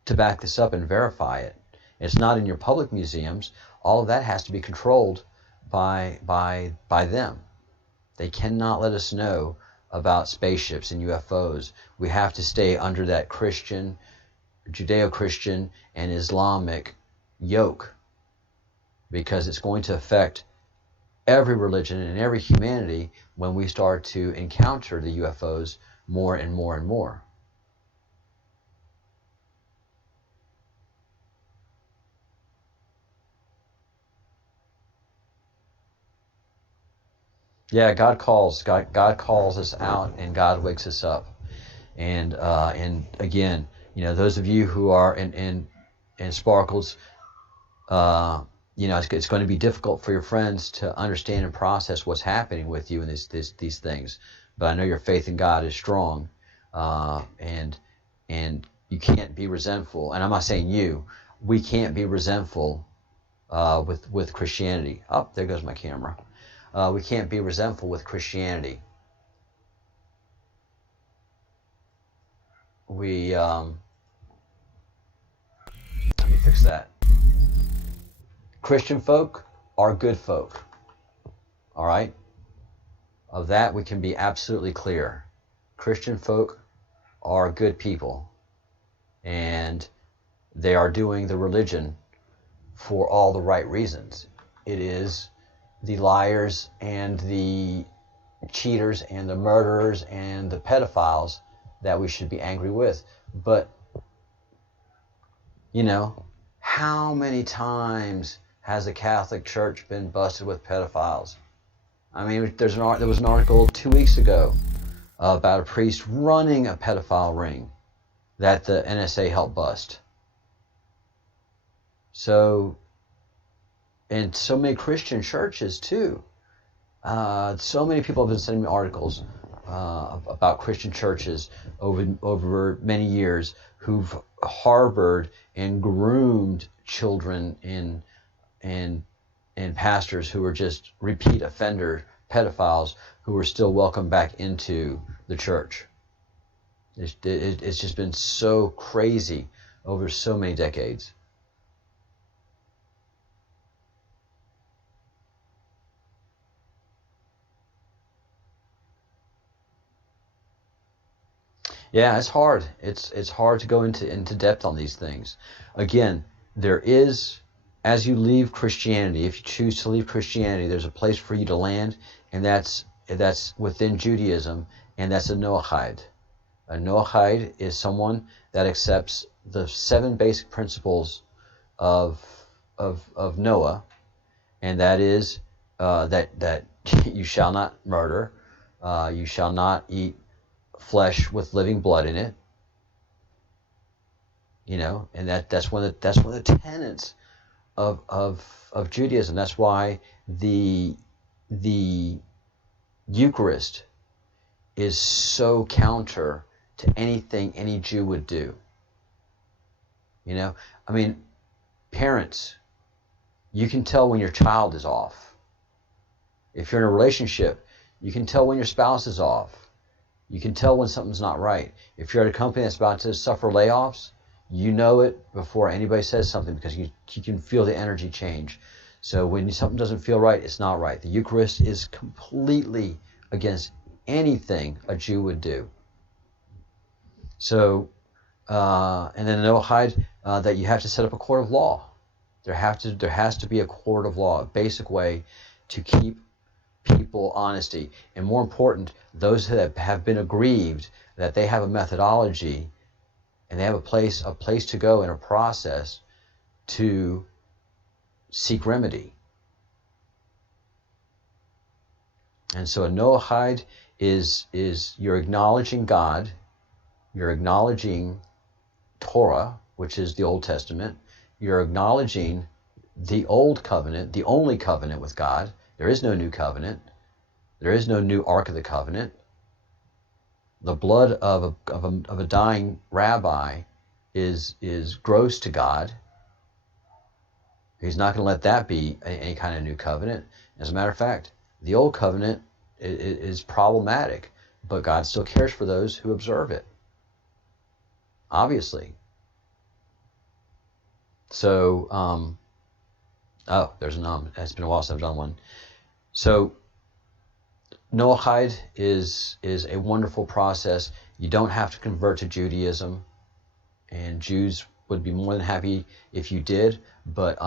to back this up and verify it. It's not in your public museums. All of that has to be controlled by them. They cannot let us know about spaceships and UFOs. We have to stay under that Christian, Judeo-Christian, and Islamic yoke, because it's going to affect every religion and every humanity when we start to encounter the UFOs more and more and more. Yeah, God calls us out, and God wakes us up. And again, those of you who are in Sparkles, it's going to be difficult for your friends to understand and process what's happening with you in these things. But I know your faith in God is strong, and you can't be resentful. And I'm not saying you. We can't be resentful with Christianity. Oh, there goes my camera. We can't be resentful with Christianity. Let me fix that. Christian folk are good folk. All right? Of that we can be absolutely clear. Christian folk are good people. And they are doing the religion for all the right reasons. It is the liars and the cheaters and the murderers and the pedophiles that we should be angry with. But, how many times has the Catholic Church been busted with pedophiles? I mean, there was an article 2 weeks ago about a priest running a pedophile ring that the NSA helped bust. So, and so many Christian churches too. So many people have been sending me articles about Christian churches over many years who've harbored and groomed children and pastors who are just repeat offender pedophiles who are still welcomed back into the church. It's just been so crazy over so many decades. Yeah, it's hard. It's hard to go into depth on these things. Again, there is, as you leave Christianity, if you choose to leave Christianity, there's a place for you to land, and that's within Judaism, and that's a Noahide. A Noahide is someone that accepts the 7 basic principles of Noah, and that is that you shall not murder, you shall not eat flesh with living blood in it, and that's one of the tenets of Judaism. That's why the Eucharist is so counter to anything any Jew would do. I mean, parents, you can tell when your child is off. If you're in a relationship, you can tell when your spouse is off. You can tell when something's not right. If you're at a company that's about to suffer layoffs, you know it before anybody says something, because you can feel the energy change. So when something doesn't feel right, it's not right. The Eucharist is completely against anything a Jew would do. So, and then the Noahide, that you have to set up a court of law. There has to be a court of law, a basic way to keep people honesty. And more important, those that have been aggrieved, that they have a methodology and they have a place to go in a process to seek remedy. And so a Noahide is you're acknowledging God, you're acknowledging Torah, which is the Old Testament, you're acknowledging the Old Covenant, the only covenant with God. There is no new covenant. There is no new Ark of the Covenant. The blood of a dying rabbi is gross to God. He's not going to let that be any kind of new covenant. As a matter of fact, the Old Covenant is problematic, but God still cares for those who observe it. Obviously. So, there's an It's been a while since I've done one. So, Noahide is a wonderful process. You don't have to convert to Judaism, and Jews would be more than happy if you did, but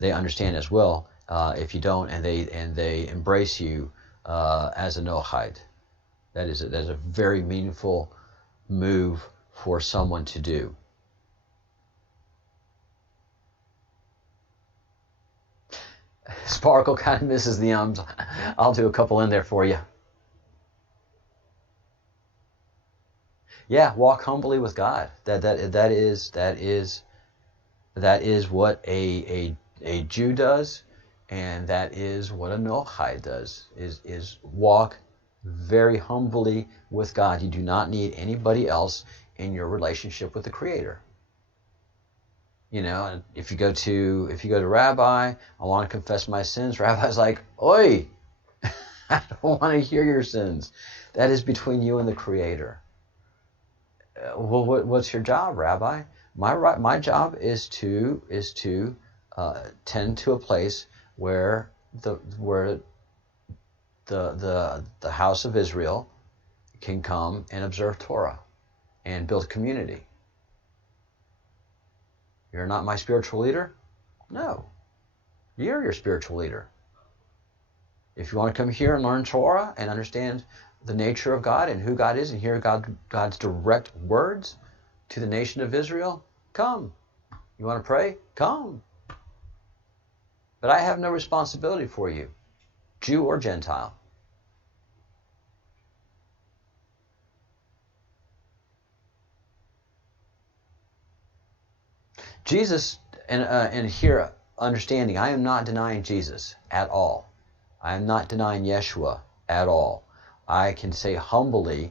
they understand as well if you don't, and they embrace you as a Noahide. That is a very meaningful move for someone to do. Sparkle kind of misses the ums. I'll do a couple in there for you. Yeah, walk humbly with God. That is what a Jew does, and that is what a Noahide does. Is walk very humbly with God. You do not need anybody else in your relationship with the Creator. You know, and if you go to Rabbi, I want to confess my sins. Rabbi's like, oi, I don't want to hear your sins. That is between you and the Creator. Well, what's your job, Rabbi? My job is to tend to a place where the house of Israel can come and observe Torah and build community. You're not my spiritual leader? No. You're your spiritual leader. If you want to come here and learn Torah and understand the nature of God and who God is and hear God's direct words to the nation of Israel, come. You want to pray? Come. But I have no responsibility for you, Jew or Gentile. Jesus, and here, understanding, I am not denying Jesus at all. I am not denying Yeshua at all. I can say humbly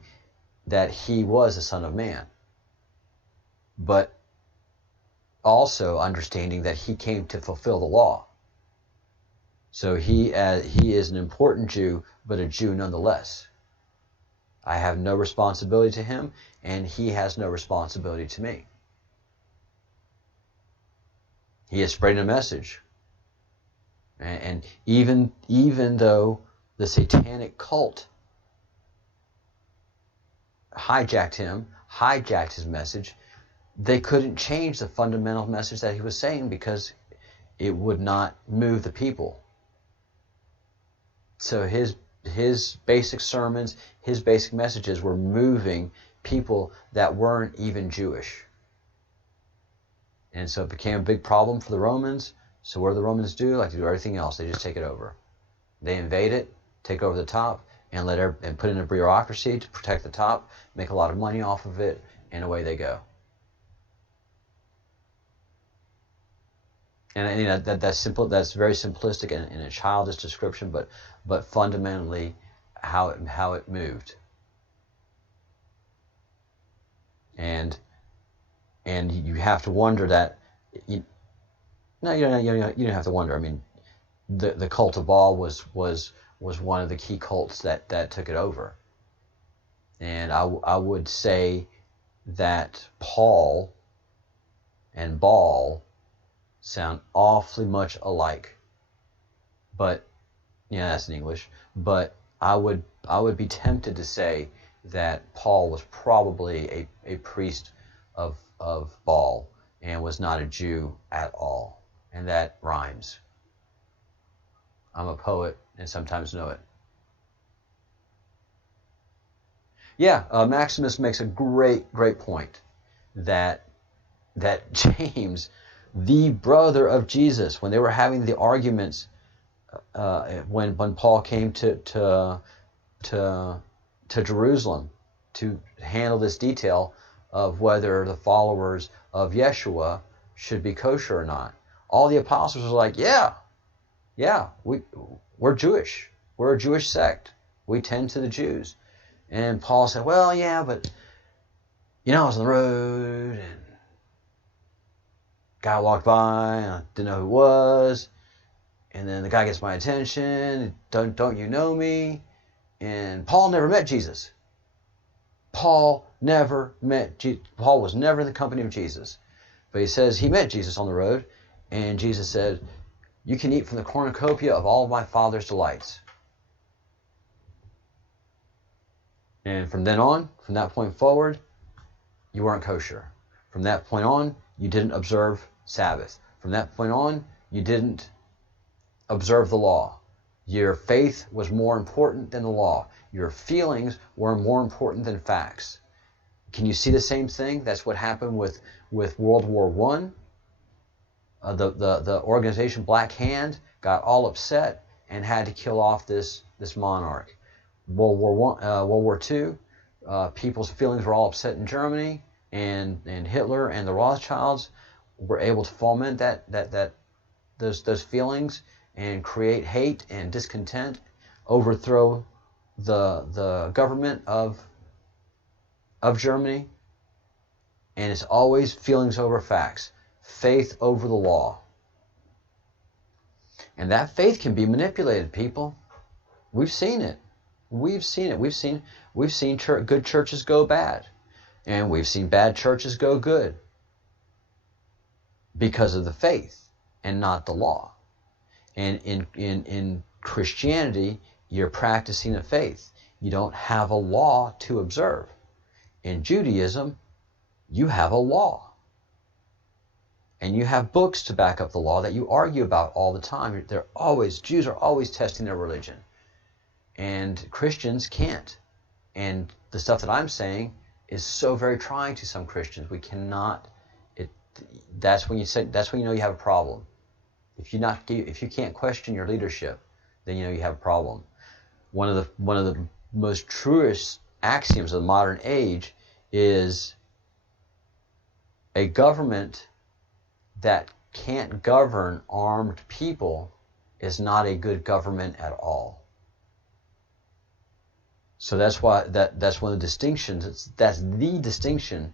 that he was the Son of Man. But also understanding that he came to fulfill the law. So he is an important Jew, but a Jew nonetheless. I have no responsibility to him, and he has no responsibility to me. He is spreading a message. And even though the satanic cult hijacked his message, they couldn't change the fundamental message that he was saying because it would not move the people. So his basic sermons, his basic messages were moving people that weren't even Jewish. And so it became a big problem for the Romans. So what do the Romans do? Like they do everything else. They just take it over. They invade it, take over the top, and put in a bureaucracy to protect the top, make a lot of money off of it, and away they go. And you know that's simple. That's very simplistic and in a childish description, but fundamentally how it moved. And you have to wonder that. You don't have to wonder. I mean, the cult of Baal was one of the key cults that took it over. And I would say that Paul and Baal sound awfully much alike. But yeah, that's in English. But I would be tempted to say that Paul was probably a priest of Baal, and was not a Jew at all. And that rhymes. I'm a poet and sometimes know it. Yeah, Maximus makes a great point that James, the brother of Jesus, when they were having the arguments, when Paul came to Jerusalem to handle this detail of whether the followers of Yeshua should be kosher or not, all the apostles were like, yeah, we're Jewish. We're a Jewish sect. We tend to the Jews. And Paul said, well, yeah, but, I was on the road and guy walked by and I didn't know who it was. And then the guy gets my attention. Don't you know me? And Paul never met Jesus. Paul was never in the company of Jesus. But he says he met Jesus on the road. And Jesus said, you can eat from the cornucopia of all of my Father's delights. And from then on, from that point forward, you weren't kosher. From that point on, you didn't observe Sabbath. From that point on, you didn't observe the law. Your faith was more important than the law. Your feelings were more important than facts. Can you see the same thing? That's what happened with World War I. The organization Black Hand got all upset and had to kill off this monarch. World War II, people's feelings were all upset in Germany, and Hitler and the Rothschilds were able to foment those feelings and create hate and discontent, overthrow the government of Germany. And it's always feelings over facts, faith over the law. And that faith can be manipulated, people. We've seen it. We've seen good churches go bad, and we've seen bad churches go good because of the faith and not the law. And in Christianity, you're practicing the faith. You don't have a law to observe. In Judaism, you have a law. And you have books to back up the law that you argue about all the time. Jews are always testing their religion. And Christians can't. And the stuff that I'm saying is so very trying to some Christians. We cannot. That's when you know you have a problem. If you can't question your leadership, then you know you have a problem. One of the most truest axioms of the modern age is a government that can't govern armed people is not a good government at all. So that's why that's one of the distinctions. That's the distinction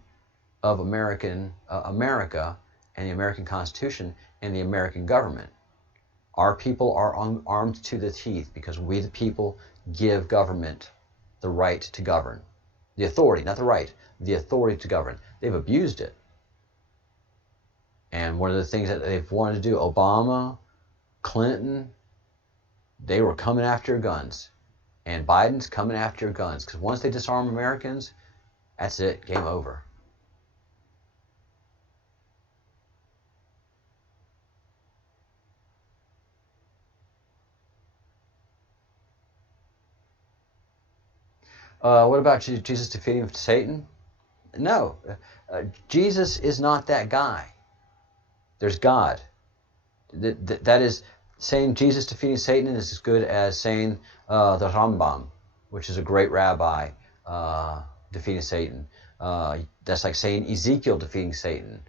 of America and the American Constitution and the American government. Our people are armed to the teeth because we, the people, give government the right to govern. The authority, not the right, the authority to govern. They've abused it. And one of the things that they've wanted to do, Obama, Clinton, they were coming after your guns. And Biden's coming after your guns. Because once they disarm Americans, that's it, game over. What about Jesus defeating Satan? No. Jesus is not that guy. There's God. That is, saying Jesus defeating Satan is as good as saying the Rambam, which is a great rabbi, defeating Satan. That's like saying Ezekiel defeating Satan.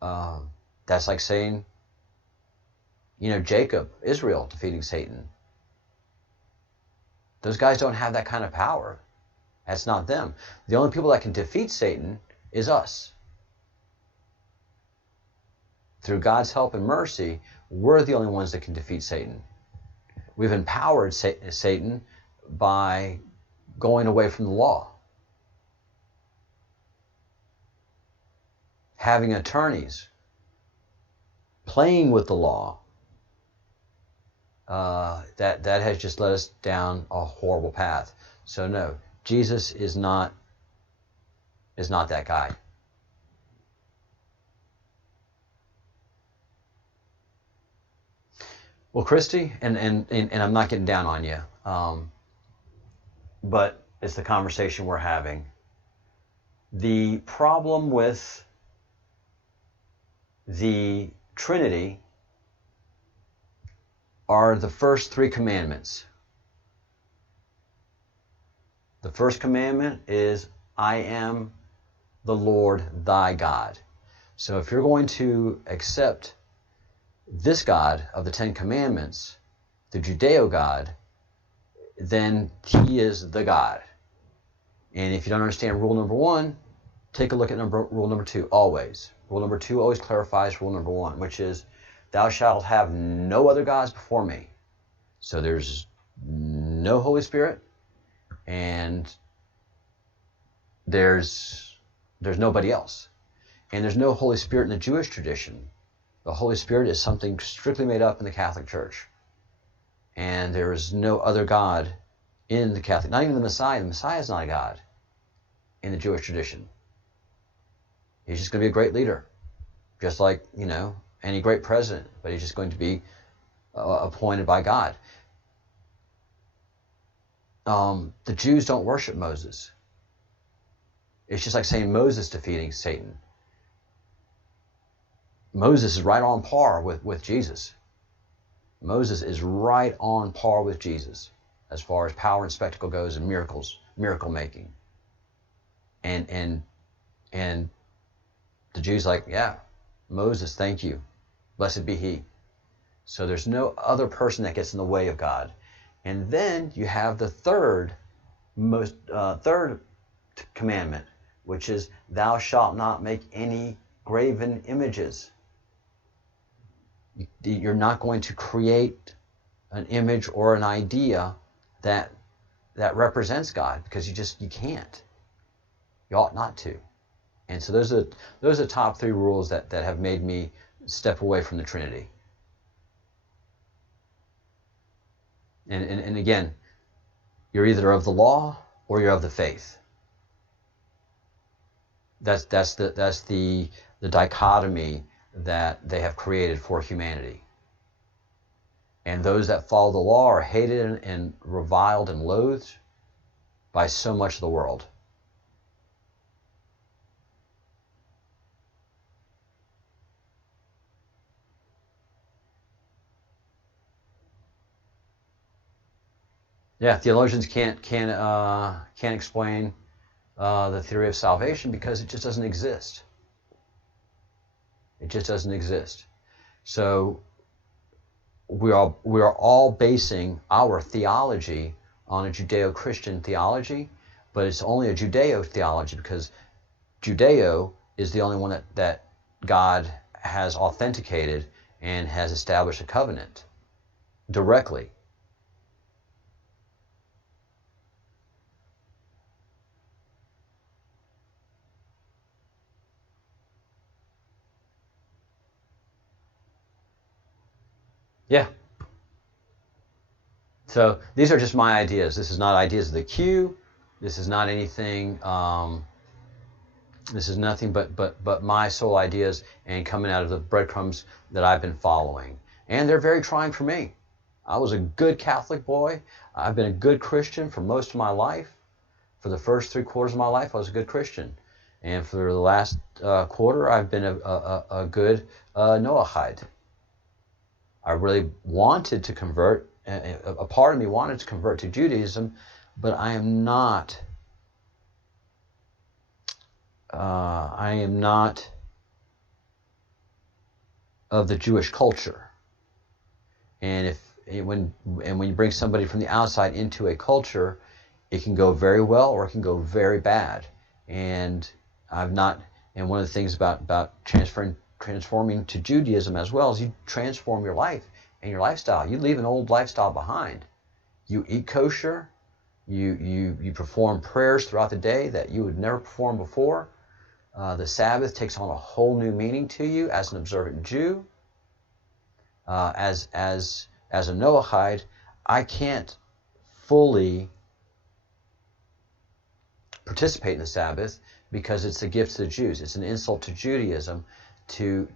That's like saying, Jacob, Israel defeating Satan. Those guys don't have that kind of power. That's not them. The only people that can defeat Satan is us. Through God's help and mercy, we're the only ones that can defeat Satan. We've empowered Satan by going away from the law. Having attorneys. Playing with the law. That has just led us down a horrible path. So no, Jesus is not that guy. Well, Christy, and I'm not getting down on you, but it's the conversation we're having. The problem with the Trinity are the first 3 commandments. The first commandment is, I am the Lord thy God. So if you're going to accept this God of the 10 commandments, the Judeo God, then he is the God. And if you don't understand rule number 1, take a look at rule number 2 always. Rule number 2 always clarifies rule number 1, which is, thou shalt have no other gods before me. So there's no Holy Spirit, and there's nobody else. And there's no Holy Spirit in the Jewish tradition. The Holy Spirit is something strictly made up in the Catholic Church. And there is no other God in the Catholic, not even the Messiah. The Messiah is not a God in the Jewish tradition. He's just going to be a great leader, just like, any great president, but he's just going to be appointed by God. The Jews don't worship Moses. It's just like saying Moses defeating Satan. Moses is right on par with Jesus. Moses is right on par with Jesus as far as power and spectacle goes, and miracle making. And the Jews like, yeah, Moses, thank you. Blessed be he. So there's no other person that gets in the way of God. And then you have the third commandment, which is, thou shalt not make any graven images. You're not going to create an image or an idea that represents God, because you can't. You ought not to. And so those are the top 3 rules that have made me step away from the Trinity. And again, you're either of the law or you're of the faith. That's the dichotomy that they have created for humanity. And those that follow the law are hated and reviled and loathed by so much of the world. Yeah, theologians can't explain the theory of salvation because it just doesn't exist. It just doesn't exist. So we are all basing our theology on a Judeo-Christian theology, but it's only a Judeo theology because Judeo is the only one that God has authenticated and has established a covenant directly. Yeah. So these are just my ideas. This is not ideas of the Q. This is not anything. This is nothing but my sole ideas and coming out of the breadcrumbs that I've been following. And they're very trying for me. I was a good Catholic boy. I've been a good Christian for most of my life. For the first 3/4 of my life, I was a good Christian. And for the last quarter, I've been a good Noahide. I really wanted to convert. A part of me wanted to convert to Judaism, but I am not. I am not of the Jewish culture. And when you bring somebody from the outside into a culture, it can go very well or it can go very bad. And I've not. And one of the things about transforming to Judaism as well is you transform your life and your lifestyle. You leave an old lifestyle behind. You eat kosher. You perform prayers throughout the day that you would never perform before. The Sabbath takes on a whole new meaning to you as an observant Jew. As a Noahide, I can't fully participate in the Sabbath because it's a gift to the Jews. It's an insult to Judaism to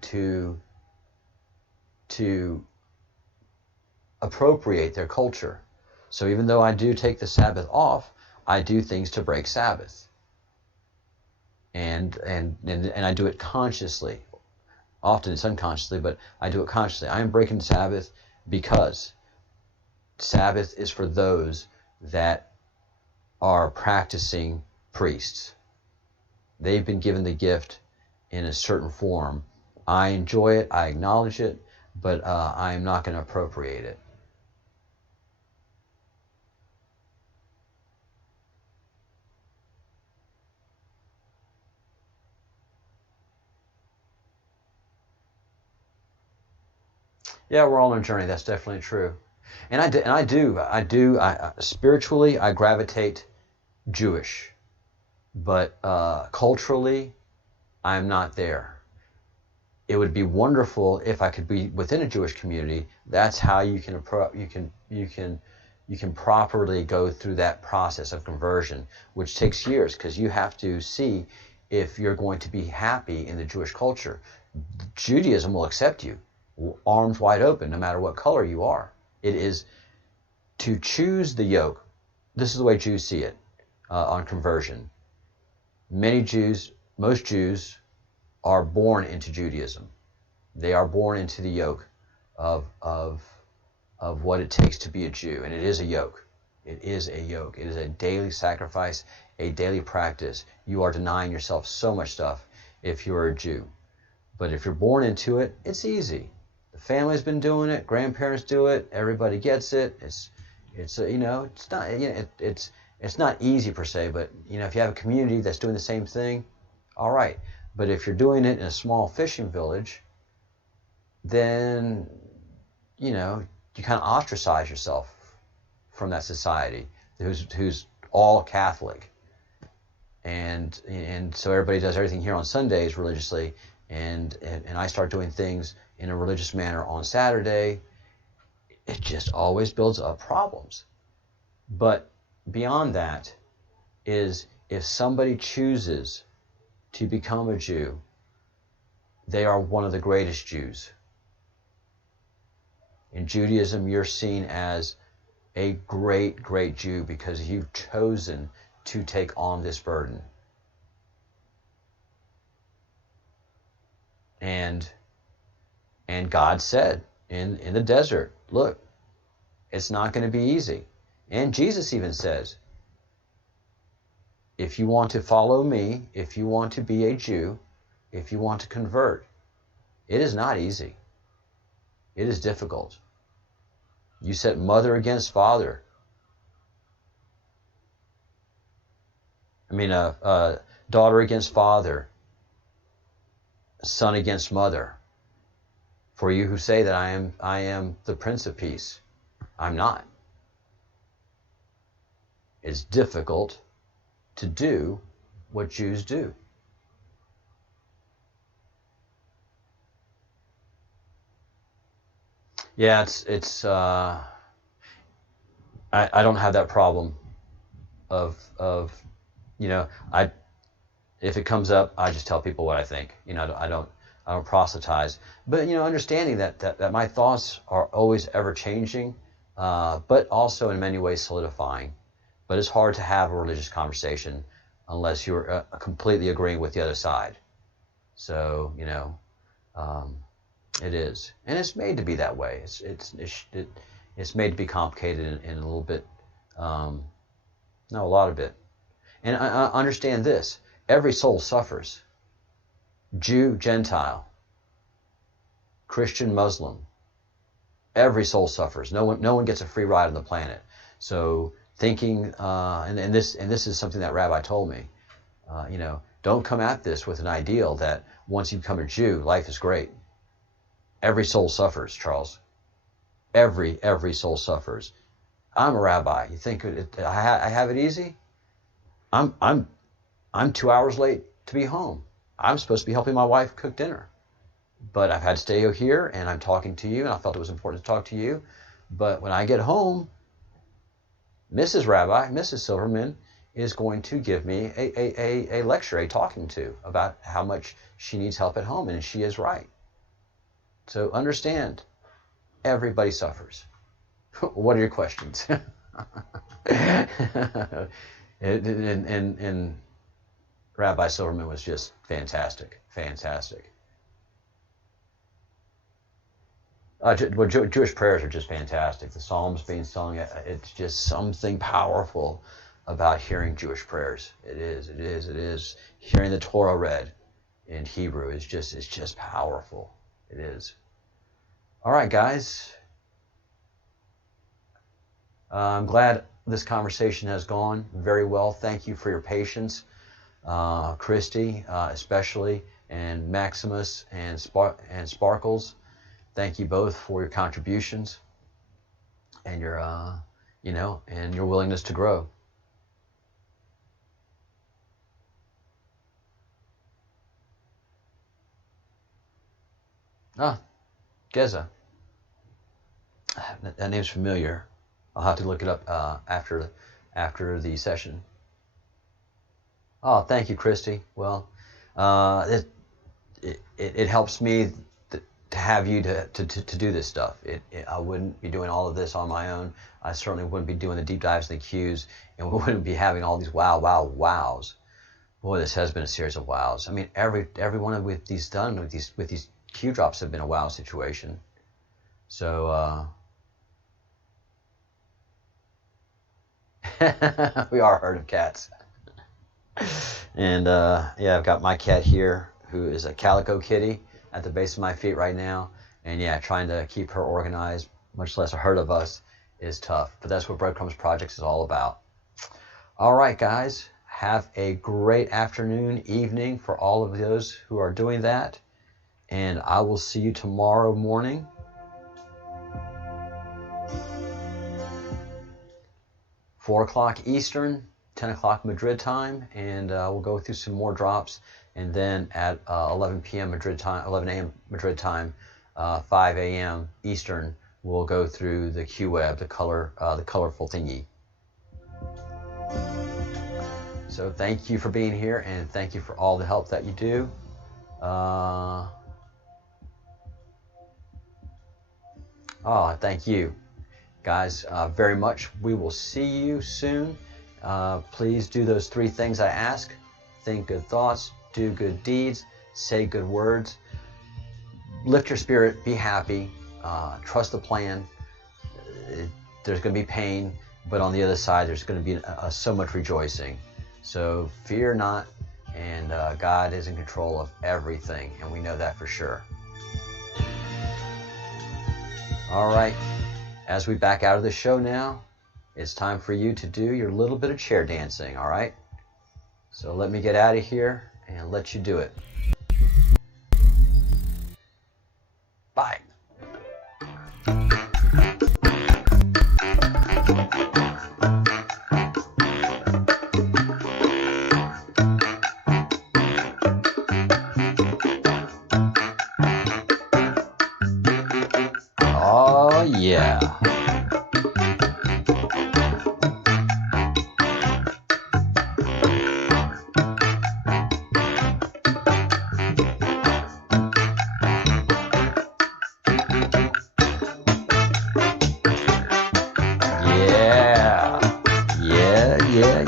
appropriate their culture. So even though I do take the Sabbath off, I do things to break Sabbath. And I do it consciously. Often it's unconsciously, but I do it consciously. I am breaking the Sabbath because Sabbath is for those that are practicing priests. They've been given the gift in a certain form. I enjoy it, I acknowledge it, but I am not going to appropriate it. Yeah, we're all on a journey. That's definitely true. And I do. Spiritually, I gravitate Jewish, but culturally, I'm not there. It would be wonderful if I could be within a Jewish community. That's how you can properly go through that process of conversion, which takes years, because you have to see if you're going to be happy in the Jewish culture. Judaism will accept you, arms wide open, no matter what color you are. It is to choose the yoke. This is the way Jews see it on conversion. Most Jews are born into Judaism. They are born into the yoke of what it takes to be a Jew, and it is a yoke. It is a yoke. It is a daily sacrifice, a daily practice. You are denying yourself so much stuff if you're a Jew. But if you're born into it, it's easy. The family's been doing it. Grandparents do it. Everybody gets it. It's not easy per se, but if you have a community that's doing the same thing, all right. But if you're doing it in a small fishing village, then you kind of ostracize yourself from that society who's all Catholic, and so everybody does everything here on Sundays religiously, and I start doing things in a religious manner on Saturday. It just always builds up problems. But beyond that is, if somebody chooses to become a Jew, they are one of the greatest Jews. In Judaism, you're seen as a great, great Jew because you've chosen to take on this burden. And God said in the desert, look, it's not going to be easy. And Jesus even says, if you want to follow me, if you want to be a Jew, if you want to convert, it is not easy. It is difficult. You set mother against father. Daughter against father, son against mother. For you who say that I am the Prince of Peace, I'm not. It's difficult to do what Jews do. Yeah, I don't have that problem of if it comes up, I just tell people what I think. I don't proselytize. But understanding that my thoughts are always ever changing, but also in many ways solidifying. But it's hard to have a religious conversation unless you're completely agreeing with the other side. So it is, and it's made to be that way. It's made to be complicated in a little bit, a lot of it. And I understand this: every soul suffers. Jew, Gentile, Christian, Muslim. Every soul suffers. No one gets a free ride on the planet. So thinking, and this is something that Rabbi told me. Don't come at this with an ideal that once you become a Jew, life is great. Every soul suffers, Charles. Every soul suffers. I'm a rabbi. You think I have it easy? I'm 2 hours late to be home. I'm supposed to be helping my wife cook dinner, but I've had to stay here, and I'm talking to you, and I felt it was important to talk to you. But when I get home, Mrs. Rabbi, Mrs. Silverman, is going to give me a lecture, a talking to about how much she needs help at home, and she is right. So understand, everybody suffers. What are your questions? and Rabbi Silverman was just fantastic. Jewish prayers are just fantastic. The Psalms being sung, it's just something powerful about hearing Jewish prayers. It is. Hearing the Torah read in Hebrew is just powerful. It is. All right, guys. I'm glad this conversation has gone very well. Thank you for your patience, Christy, especially, and Maximus and Sparkles. Thank you both for your contributions and your, and your willingness to grow. Geza. That name's familiar. I'll have to look it up after the session. Oh, thank you, Christy. Well, it helps me to have you to do this stuff. I wouldn't be doing all of this on my own. I certainly wouldn't be doing the deep dives and the Qs, and we wouldn't be having all these wows. Boy, this has been a series of wows. I mean, every one of these Q drops have been a wow situation. So we are a herd of cats. And yeah, I've got my cat here, who is a calico kitty, at the base of my feet right now. And yeah, trying to keep her organized, much less a herd of us, is tough. But that's what Breadcrumbs Projects is all about. All right, guys. Have a great afternoon, evening for all of those who are doing that. And I will see you tomorrow morning. 4 o'clock Eastern, 10 o'clock Madrid time, and we'll go through some more drops. And then at 11 p.m. Madrid time, 11 a.m. Madrid time, 5 a.m. Eastern, we'll go through the QWeb, the colorful thingy. So thank you for being here, and thank you for all the help that you do. Thank you, guys, very much. We will see you soon. Please do those 3 things I ask. Think good thoughts, do good deeds, say good words, lift your spirit, be happy, trust the plan. There's going to be pain, but on the other side, there's going to be so much rejoicing. So fear not, and God is in control of everything, and we know that for sure. All right, as we back out of the show now, it's time for you to do your little bit of chair dancing, all right? So let me get out of here and let you do it. Bye. Oh, yeah.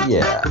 Yeah.